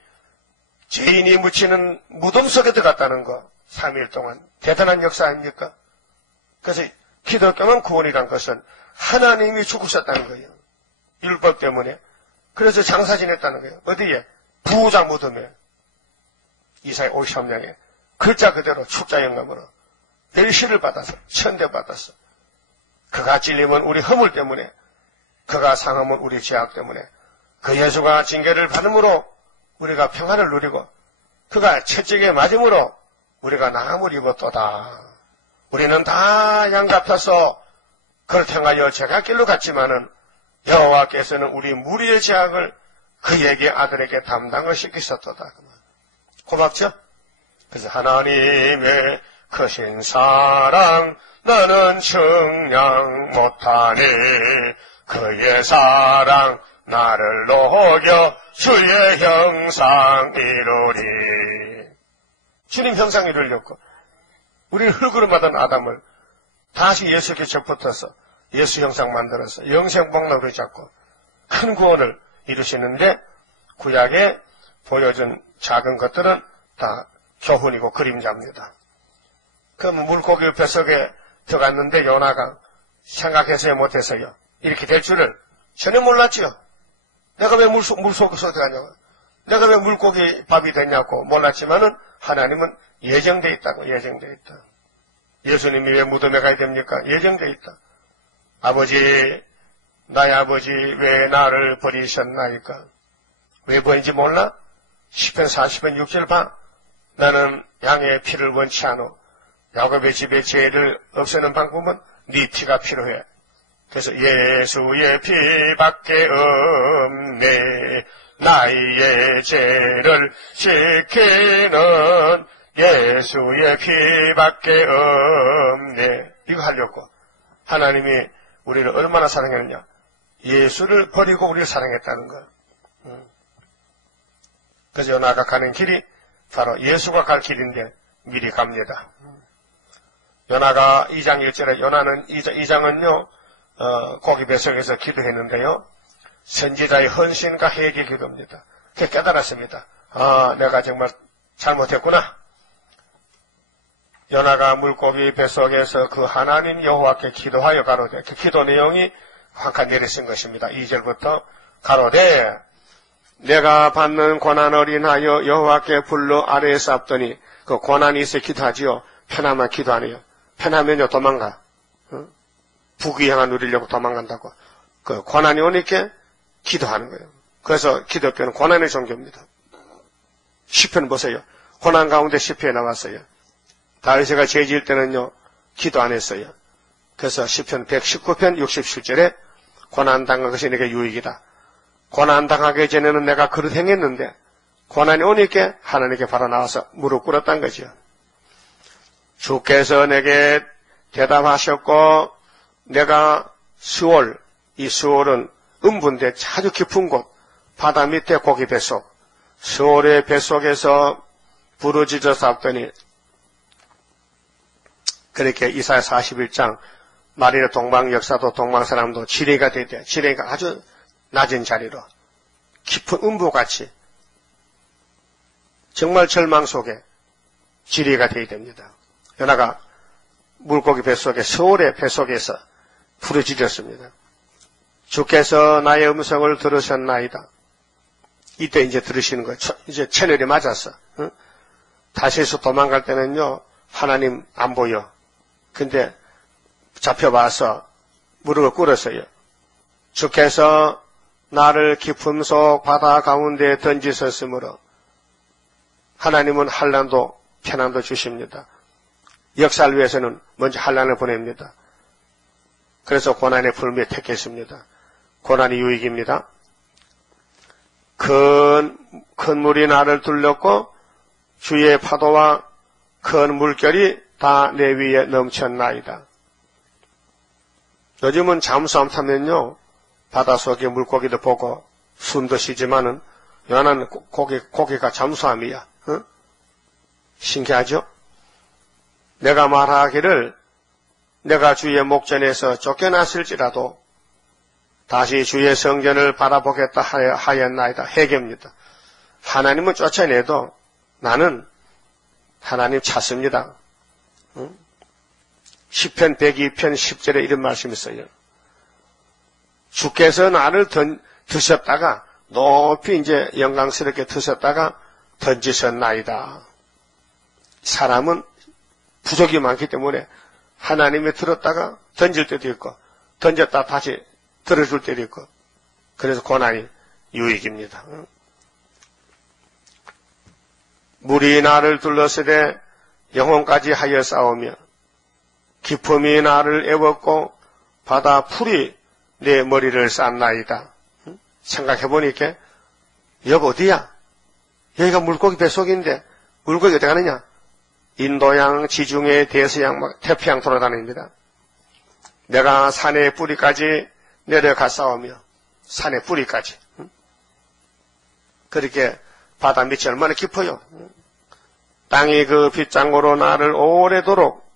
죄인이 묻히는 무덤 속에 들어갔다는 거. 3일 동안. 대단한 역사 아닙니까? 그래서 기독교는 구원이란 것은 하나님이 죽으셨다는 거예요. 율법 때문에. 그래서 장사 지냈다는 거예요. 어디에? 부자 무덤에. 이사야 53장에 글자 그대로 축자 영감으로 멸시를 받아서 천대받았어. 그가 찔림은 우리 허물 때문에, 그가 상함은 우리 죄악 때문에, 그 예수가 징계를 받음으로 우리가 평안을 누리고, 그가 채찍에 맞음으로 우리가 나음을 입었도다. 우리는 다 양 같아서 그를 향하여 제갓길로 갔지만은 여호와께서는 우리 무리의 죄악을 그에게 아들에게 담당을 시키셨도다. 고맙죠? 그래서 하나님의 크신 사랑 나는 측량 못하니 그의 사랑 나를 녹여 주의 형상 이루리. 주님 형상 이루려고 우리는 흙으로 만든 아담을 다시 예수께 접붙어서 예수 형상 만들어서 영생복락으로 잡고 큰 구원을 이루시는데 구약에 보여준 작은 것들은 다 교훈이고 그림자입니다. 그럼 물고기 뱃속에 들어갔는데 요나가 생각해서야 못해서요. 이렇게 될 줄을 전혀 몰랐지요. 내가 왜 물속에 들어가냐고. 내가 왜 물고기 밥이 됐냐고 몰랐지만은 하나님은 예정되어 있다고. 예정되어 있다. 예수님이 왜 무덤에 가야 됩니까? 예정되어 있다. 아버지, 나의 아버지 왜 나를 버리셨나이까? 왜 버린지 몰라? 시편 40편 6절 봐. 나는 양의 피를 원치 않어. 야곱의 집의 죄를 없애는 방법은 네 피가 필요해. 그래서 예수의 피밖에 없네. 나의 죄를 씻기는 예수의 피밖에 없네. 이거 하려고 하나님이 우리를 얼마나 사랑했느냐. 예수를 버리고 우리를 사랑했다는 거. 그래서 요나가 가는 길이 바로 예수가 갈 길인데 미리 갑니다. 요나가 2장 1절에 요나는 2장은요 고기 뱃속에서 기도했는데요. 선지자의 헌신과 회개 기도입니다. 깨달았습니다. 아, 내가 정말 잘못했구나. 요나가 물고기 뱃속에서 그 하나님 여호와께 기도하여 가로되, 그 기도 내용이 한 칸 내려 쓴 것입니다. 2절부터 가로되 내가 받는 고난을 인하여 여호와께 불러 아래에 쌌더니 그 고난이 있어 기도하지요. 편하면 기도 안 해요. 편하면요 도망가. 부귀영화 누리려고 도망간다고. 그 고난이 오니까 기도하는 거예요. 그래서 기독교는 고난의 종교입니다. 시편 보세요. 고난 가운데 시편에 나왔어요. 다윗이가 죄 지을 때는요 기도 안 했어요. 그래서 시편 119편 67절에 고난당한 것이 내게 유익이다. 고난당하기 전에는 내가 그릇 행했는데 고난이 오니까 하나님께 바로 나와서 무릎 꿇었단 거죠. 주께서 내게 대답하셨고 내가 수월, 이 수월은 음부인데 아주 깊은 곳, 바다 밑에 고기 뱃속, 수월의 뱃속에서 부르짖어 쌌더니 그렇게 이사야 41장 말일의 동방 역사도 동방 사람도 지뢰가 되대. 지뢰가 아주 낮은 자리로 깊은 음부같이 정말 절망 속에 지뢰가 되어야 됩니다. 요나가 물고기 뱃속에 서울의 뱃속에서 부르짖었습니다. 주께서 나의 음성을 들으셨나이다. 이때 이제 들으시는 거예요. 이제 채널이 맞았어. 응? 다시에서 도망갈 때는요 하나님 안 보여. 근데 잡혀봐서 무릎을 꿇었어요. 주께서 나를 깊음 속 바다 가운데 던지셨으므로 하나님은 환난도 편안도 주십니다. 역사를 위해서는 먼저 환난을 보냅니다. 그래서 고난의 불미에 택했습니다. 고난이 유익입니다. 큰 물이 나를 둘렀고 주의 파도와 큰 물결이 다 내 위에 넘쳤나이다. 요즘은 잠수함 타면요 바닷속에 물고기도 보고 숨도 쉬지만은 요나는 고기가 잠수함이야. 어? 신기하죠? 내가 말하기를 내가 주의 목전에서 쫓겨났을지라도 다시 주의 성전을 바라보겠다 하였나이다. 회개입니다. 하나님은 쫓아내도 나는 하나님 찾습니다. 응? 시편 102편 10절에 이런 말씀이 있어요. 주께서 나를 드셨다가 높이 이제 영광스럽게 드셨다가 던지셨나이다. 사람은 부족이 많기 때문에 하나님이 들었다가 던질 때도 있고 던졌다 다시 들어줄 때도 있고 그래서 고난이 유익입니다. 물이 나를 둘러쓰되 영혼까지 하여 싸우며 깊음이 나를 애웠고 바다 풀이 내 머리를 쌌나이다. 생각해보니까 여기 어디야? 여기가 물고기 뱃속인데 물고기 어디 가느냐? 인도양, 지중해, 대서양, 태평양 돌아다닙니다. 내가 산의 뿌리까지 내려갔사오며 산의 뿌리까지. 그렇게 바다 밑이 얼마나 깊어요. 땅이 그 빗장으로 나를 오래도록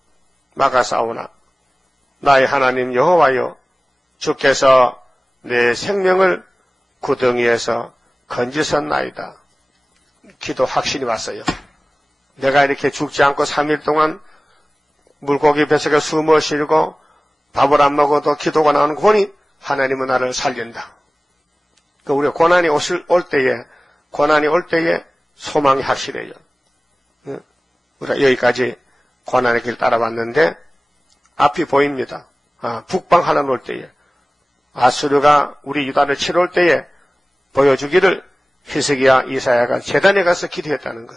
막아싸우나 나의 하나님 여호와여 주께서 내 생명을 구덩이에서 건지셨나이다. 기도 확신이 왔어요. 내가 이렇게 죽지 않고 3일 동안 물고기 뱃속에 숨어 쉬고 밥을 안 먹어도 기도가 나오는 거니 하나님은 나를 살린다. 우리가 고난이 올 때에 소망이 확실해요. 우리가 여기까지 고난의 길 따라왔는데 앞이 보입니다. 북방 하나 올 때에 아수르가 우리 유다를 치러 올 때에 보여주기를 히스기야 이사야가 제단에 가서 기도했다는 것.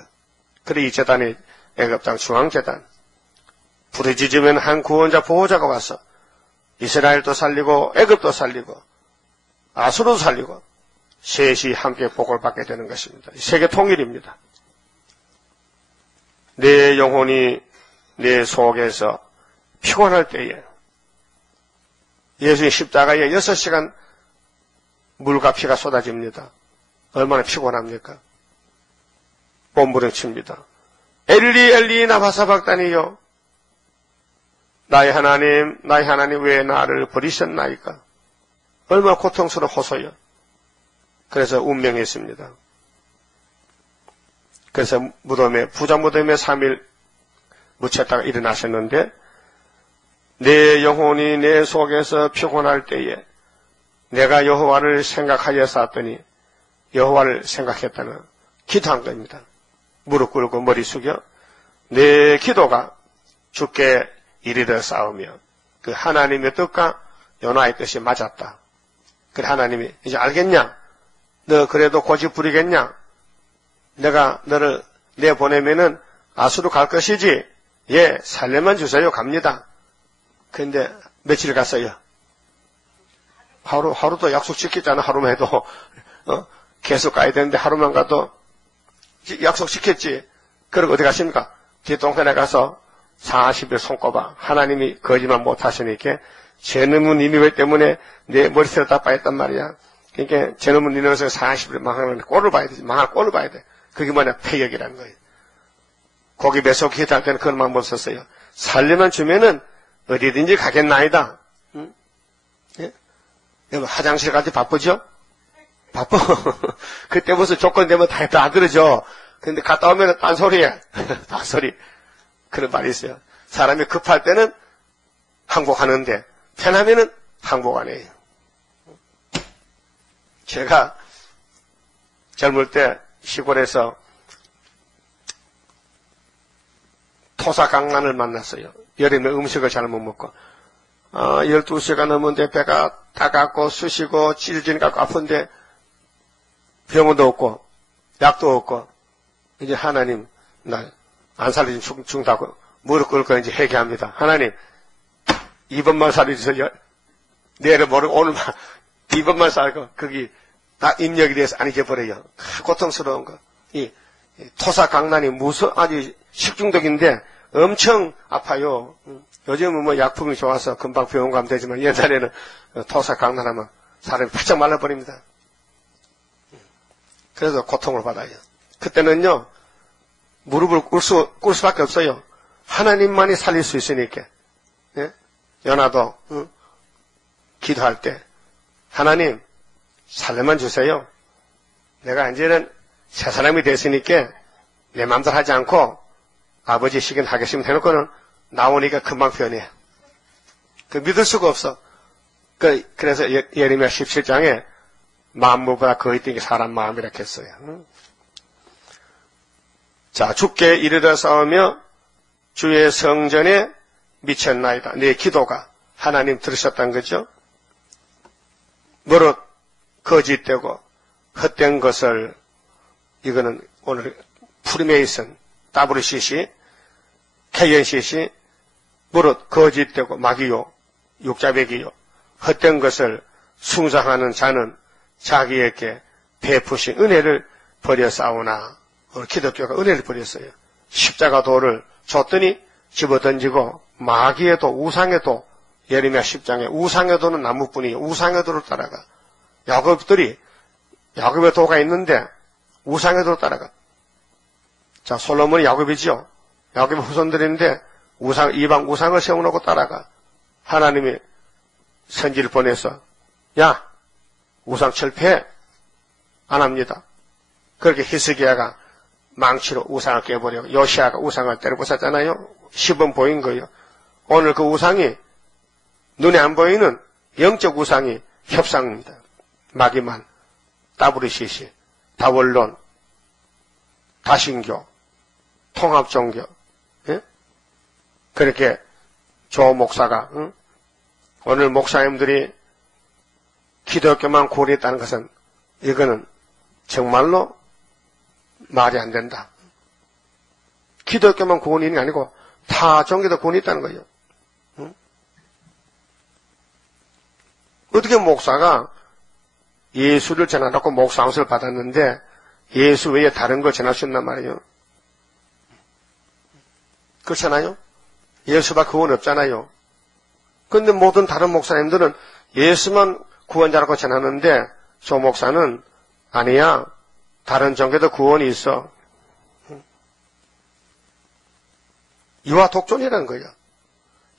그래 이 제단이 애굽 땅 중앙제단. 부르짖으면 한 구원자 보호자가 와서 이스라엘도 살리고 애굽도 살리고 아수르도 살리고 셋이 함께 복을 받게 되는 것입니다. 세계 통일입니다. 내 영혼이 내 속에서 피곤할 때에 예수님 십자가에 6시간 물과 피가 쏟아집니다. 얼마나 피곤합니까? 몸부림칩니다. 엘리 엘리 나마 사박다니요, 나의 하나님 왜 나를 버리셨나이까? 얼마나 고통스러운 호소요. 그래서 운명했습니다. 그래서 부자 무덤에 3일 묻혔다가 일어나셨는데, 내 영혼이 내 속에서 피곤할 때에 내가 여호와를 생각하여서 왔더니, 여호와를 생각했다는 기도한 겁니다. 무릎 꿇고 머리 숙여 내 기도가 주께 이르러 싸우며 그 하나님의 뜻과 요나의 뜻이 맞았다. 그래 하나님이 이제 알겠냐? 너 그래도 고집 부리겠냐? 내가 너를 내보내면은 아수로 갈 것이지. 예, 살려만 주세요. 갑니다. 근데 며칠 갔어요? 하루도 약속 지켰잖아. 하루만 해도 계속 가야 되는데 하루만 가도 약속 지켰지. 그리고 어디 가십니까? 뒷동산에 가서 40일 손꼽아. 하나님이 거짓말 못하시니까 제놈은 니느웨 때문에 내 머리털을 다 빠졌단 말이야. 그러니까 제놈은 니느웨에서 40일 망하는 꼴을 봐야 되지. 망할 꼴을 봐야 돼. 그게 뭐냐? 폐역이라는 거예요. 고기 매속 기도할 때는 그런 방법 썼어요. 살려만 주면은 어디든지 가겠나이다. 응? 예? 화장실 갈 때 바쁘죠? 바빠. 그때 무슨 조건 되면 다 들어줘. 근데 갔다 오면 딴소리야. 딴소리. 그런 말이 있어요. 사람이 급할 때는 항복하는데, 편하면은 항복 안 해요. 제가 젊을 때 시골에서 토사강난을 만났어요. 여름에 음식을 잘 못 먹고. 12시가 넘었는데 배가 타갖고 쑤시고 찔진 갖고 아픈데 병원도 없고 약도 없고 이제 하나님 날 안 살리면 죽다고 무릎 꿇고 이제 회개합니다. 하나님 이번만 살려주세요. 내일을 모르고 오늘만 이번만 살고 거기 딱 입력이 돼서 안 잊어버려요. 고통스러운 거. 이 토사강난이 아주 식중독인데 엄청 아파요. 요즘은 뭐 약품이 좋아서 금방 병원 가면 되지만 옛날에는 토사강난하면 사람이 바짝 말라버립니다. 그래서 고통을 받아요. 그때는요 무릎을 꿇을 수밖에 없어요. 하나님만이 살릴 수 있으니까. 예? 연하도 기도할 때 하나님 살려만 주세요. 내가 이제는 새 사람이 됐으니까 내 마음대로 하지 않고 아버지 시킨 하겠으면 해놓고는 나오니까 금방 변해. 그 믿을 수가 없어. 그래서 예레미야 17장에 만물보다 거의 뛴 게 사람 마음이라 했어요. 자, 주께 이르러 싸우며 주의 성전에 미쳤나이다. 내 기도가 하나님 들으셨다는 거죠. 무릇 거짓되고 헛된 것을 이거는 오늘 프리메이슨 WCC KNCC 무릇 거짓되고 마귀요 육자배기요 헛된 것을 숭상하는 자는 자기에게 베푸신 은혜를 버려 싸우나. 오늘 기독교가 은혜를 버렸어요. 십자가 도를 줬더니 집어던지고 마귀의 도 우상의 도 예레미야 10장에 우상의 도는 나무뿐이에요. 우상의 도를 따라가. 야곱의 도가 있는데 우상의 도를 따라가. 자, 솔로몬이 야곱이지요. 야곱의 후손들인데 이방 우상을 세워놓고 따라가. 하나님이 선지를 보내서 야 우상 철폐 안 합니다. 그렇게 히스기야가 망치로 우상을 깨버리고 요시아가 우상을 때려부쉈잖아요. 시범 보인 거예요. 오늘 그 우상이 눈에 안 보이는 영적 우상이 협상입니다. 마귀만, WCC, 다원론, 다신교, 통합종교. 예? 그렇게 조 목사가 오늘 목사님들이 기독교만 구원했다는 것은 이거는 정말로 말이 안 된다. 기독교만 구원이 아니고 타 종교도 구원이 있다는 거예요. 어떻게 목사가 예수를 전하라고 목사함을 받았는데 예수 외에 다른 걸 전할 수 있단 말이에요. 그렇잖아요? 예수밖에 구원 없잖아요. 그런데 모든 다른 목사님들은 예수만 구원자라고 전하는데 조 목사는 아니야. 다른 종교도 구원이 있어. 이와 독존이라는 거예요.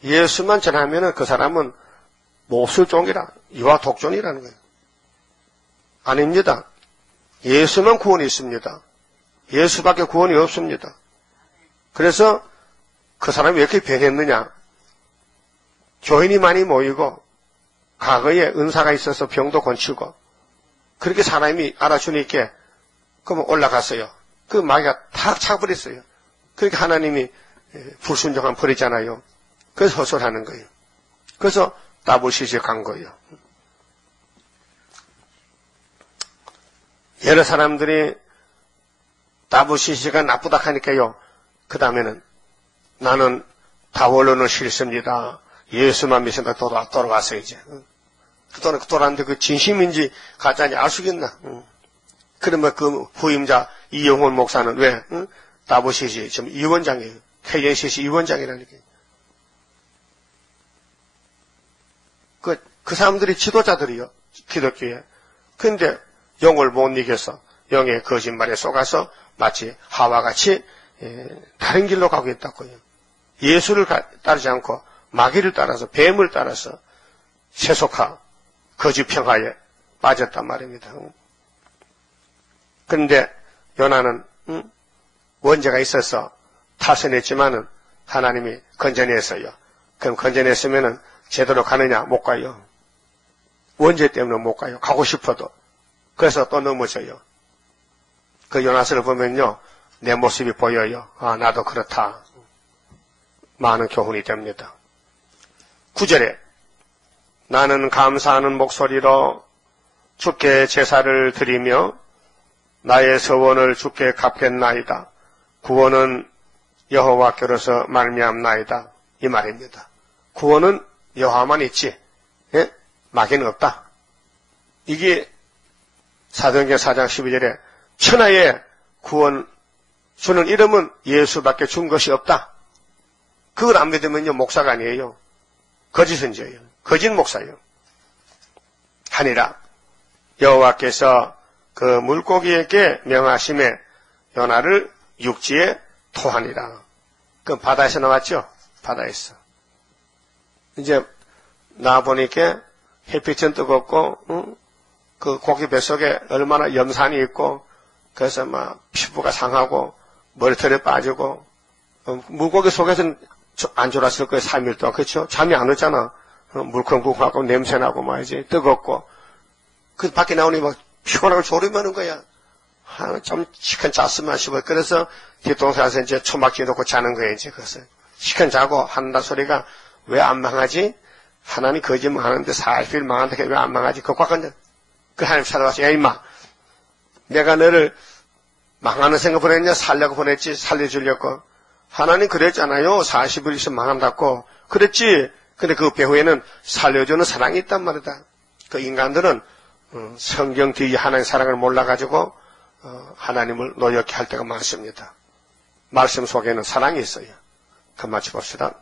예수만 전하면 그 사람은 몹쓸 종이라. 이와 독존이라는 거예요. 아닙니다. 예수만 구원이 있습니다. 예수밖에 구원이 없습니다. 그래서 그 사람이 왜 이렇게 변했느냐? 교인이 많이 모이고 과거에 은사가 있어서 병도 고치고 그렇게 사람이 알아주니까 그러면 올라갔어요. 그 마귀가 탁 차버렸어요. 그러니까 하나님이 불순종한 버리잖아요. 그래서 헛소리하는 거예요. 그래서 답을 시식한 거예요. 여러 사람들이 답을 시식가 나쁘다 하니까요. 그 다음에는 나는 다원론은 싫습니다. 예수만 믿습니다. 돌아왔어요, 이제. 돌아왔는데 그 진심인지 가짜인지 알 수 있겠나? 그러면 그 후임자 이영훈 목사는 왜? 다보시시 지금 위원장이에요. KNCC 위원장이라니까. 그 사람들이 지도자들이요. 기독교에. 근데 영을 못 이겨서 영의 거짓말에 속아서 마치 하와같이 다른 길로 가고 있다고요. 예수를 따르지 않고 마귀를 따라서 뱀을 따라서 세속화, 거짓평화에 빠졌단 말입니다. 그런데 요나는 원죄가 있어서 탈선했지만은 하나님이 건져냈어요. 그럼 건져냈으면은 제대로 가느냐? 못 가요. 원죄 때문에 못 가요. 가고 싶어도. 그래서 또 넘어져요. 그 요나서를 보면요. 내 모습이 보여요. 아, 나도 그렇다. 많은 교훈이 됩니다. 9절에 나는 감사하는 목소리로 주께 제사를 드리며 나의 서원을 주께 갚겠나이다. 구원은 여호와께로서 말미암나이다. 이 말입니다. 구원은 여호와만 있지, 예? 마귀는 없다. 이게 사도행전 4장 12절에 천하에 구원 주는 이름은 예수밖에 준 것이 없다. 그걸 안 믿으면요 목사가 아니에요. 거짓 선지예요. 거짓 목사예요. 하니라 여호와께서 그 물고기에게 명하심에 요나를 육지에 토하니라. 그 바다에서 나왔죠? 바다에서. 이제 나와보니까 햇빛은 뜨겁고 그 고기 뱃속에 얼마나 염산이 있고 그래서 막 피부가 상하고 머리털이 빠지고 물고기 속에서는 안 졸았을 거예요. 3일 동안. 그렇죠? 잠이 안 오잖아. 물컹물컹하고 냄새나고 말이지. 뜨겁고 그 밖에 나오니 막 피곤하고 졸음하는 거야. 좀 시큰 잤으면 싶어. 그래서 뒷동산에서 이제 초막지 놓고 자는 거예요. 이제 그래서 시큰 자고 한다 소리가 왜 안 망하지? 하나님 거짓말 하는데 40일 망한다. 왜 안 망하지? 그 하나님 찾아와서 야 임마 내가 너를 망하는 생각 보냈냐? 살려고 보냈지? 살려주려고. 하나님 그랬잖아요. 40일 있으면 망한다고. 그랬지. 근데 그 배후에는 살려주는 사랑이 있단 말이다. 그 인간들은 성경 뒤에 하나님의 사랑을 몰라가지고 하나님을 노엽게 할 때가 많습니다. 말씀 속에는 사랑이 있어요. 그 맞춰 봅시다.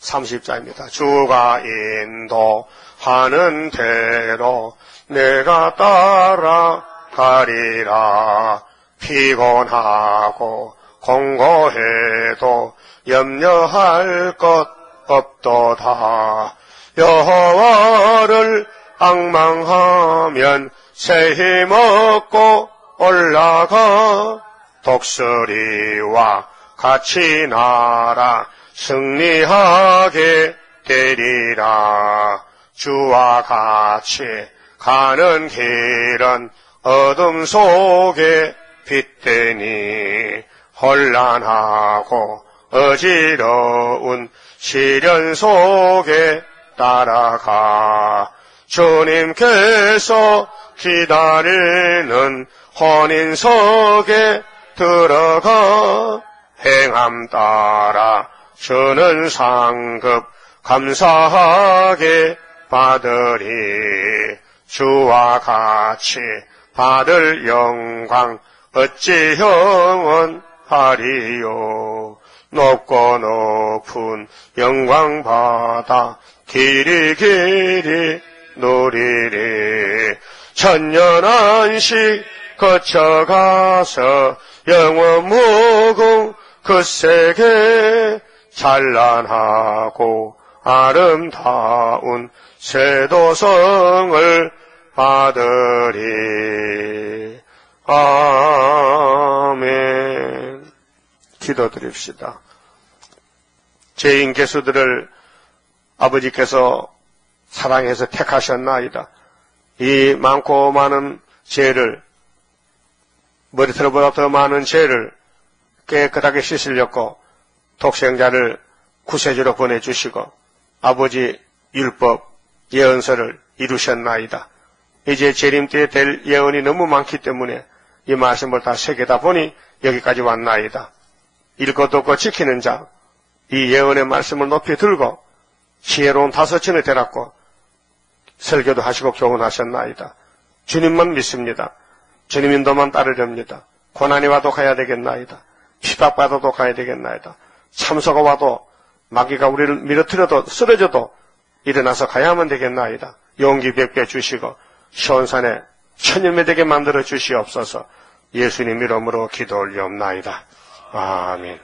30자입니다. 주가 인도하는 대로 내가 따라가리라. 피곤하고 공고해도 염려할 것 없도다. 여호와를 앙망하면 새 힘 얻고 올라가. 독수리와 같이 날아 승리하게 되리라. 주와 같이 가는 길은 어둠 속에 빛되니 혼란하고 어지러운 시련 속에 따라가. 주님께서 기다리는 혼인석에 들어가. 행함 따라 주는 상급 감사하게 받으리. 주와 같이 받을 영광 어찌 영원하리요. 높고 높은 영광 받아 길이 길이 누리리. 천년안식 거쳐가서 영원 무궁 그 세계 찬란하고 아름다운 쇠도성을 받으리. 아멘. 기도드립시다. 죄인 개수들을 아버지께서 사랑해서 택하셨나이다. 이 많고 많은 죄를, 머리털보다 더 많은 죄를 깨끗하게 씻으려고 독생자를 구세주로 보내주시고 아버지 율법 예언서를 이루셨나이다. 이제 재림 때에 될 예언이 너무 많기 때문에 이 말씀을 다 새기다 보니 여기까지 왔나이다. 읽어도 없고 지키는 자, 이 예언의 말씀을 높이 들고 지혜로운 다섯진을 데렸고 설교도 하시고 교훈하셨나이다. 주님만 믿습니다. 주님 인도만 따르렵니다. 고난이 와도 가야 되겠나이다. 핍박받아도 가야 되겠나이다. 참소가 와도 마귀가 우리를 밀어뜨려도 쓰러져도 일어나서 가야만 되겠나이다. 용기 뵙게 주시고 시온산에 천연매되게 만들어 주시옵소서. 예수님 이름으로 기도 올리옵나이다. 아멘.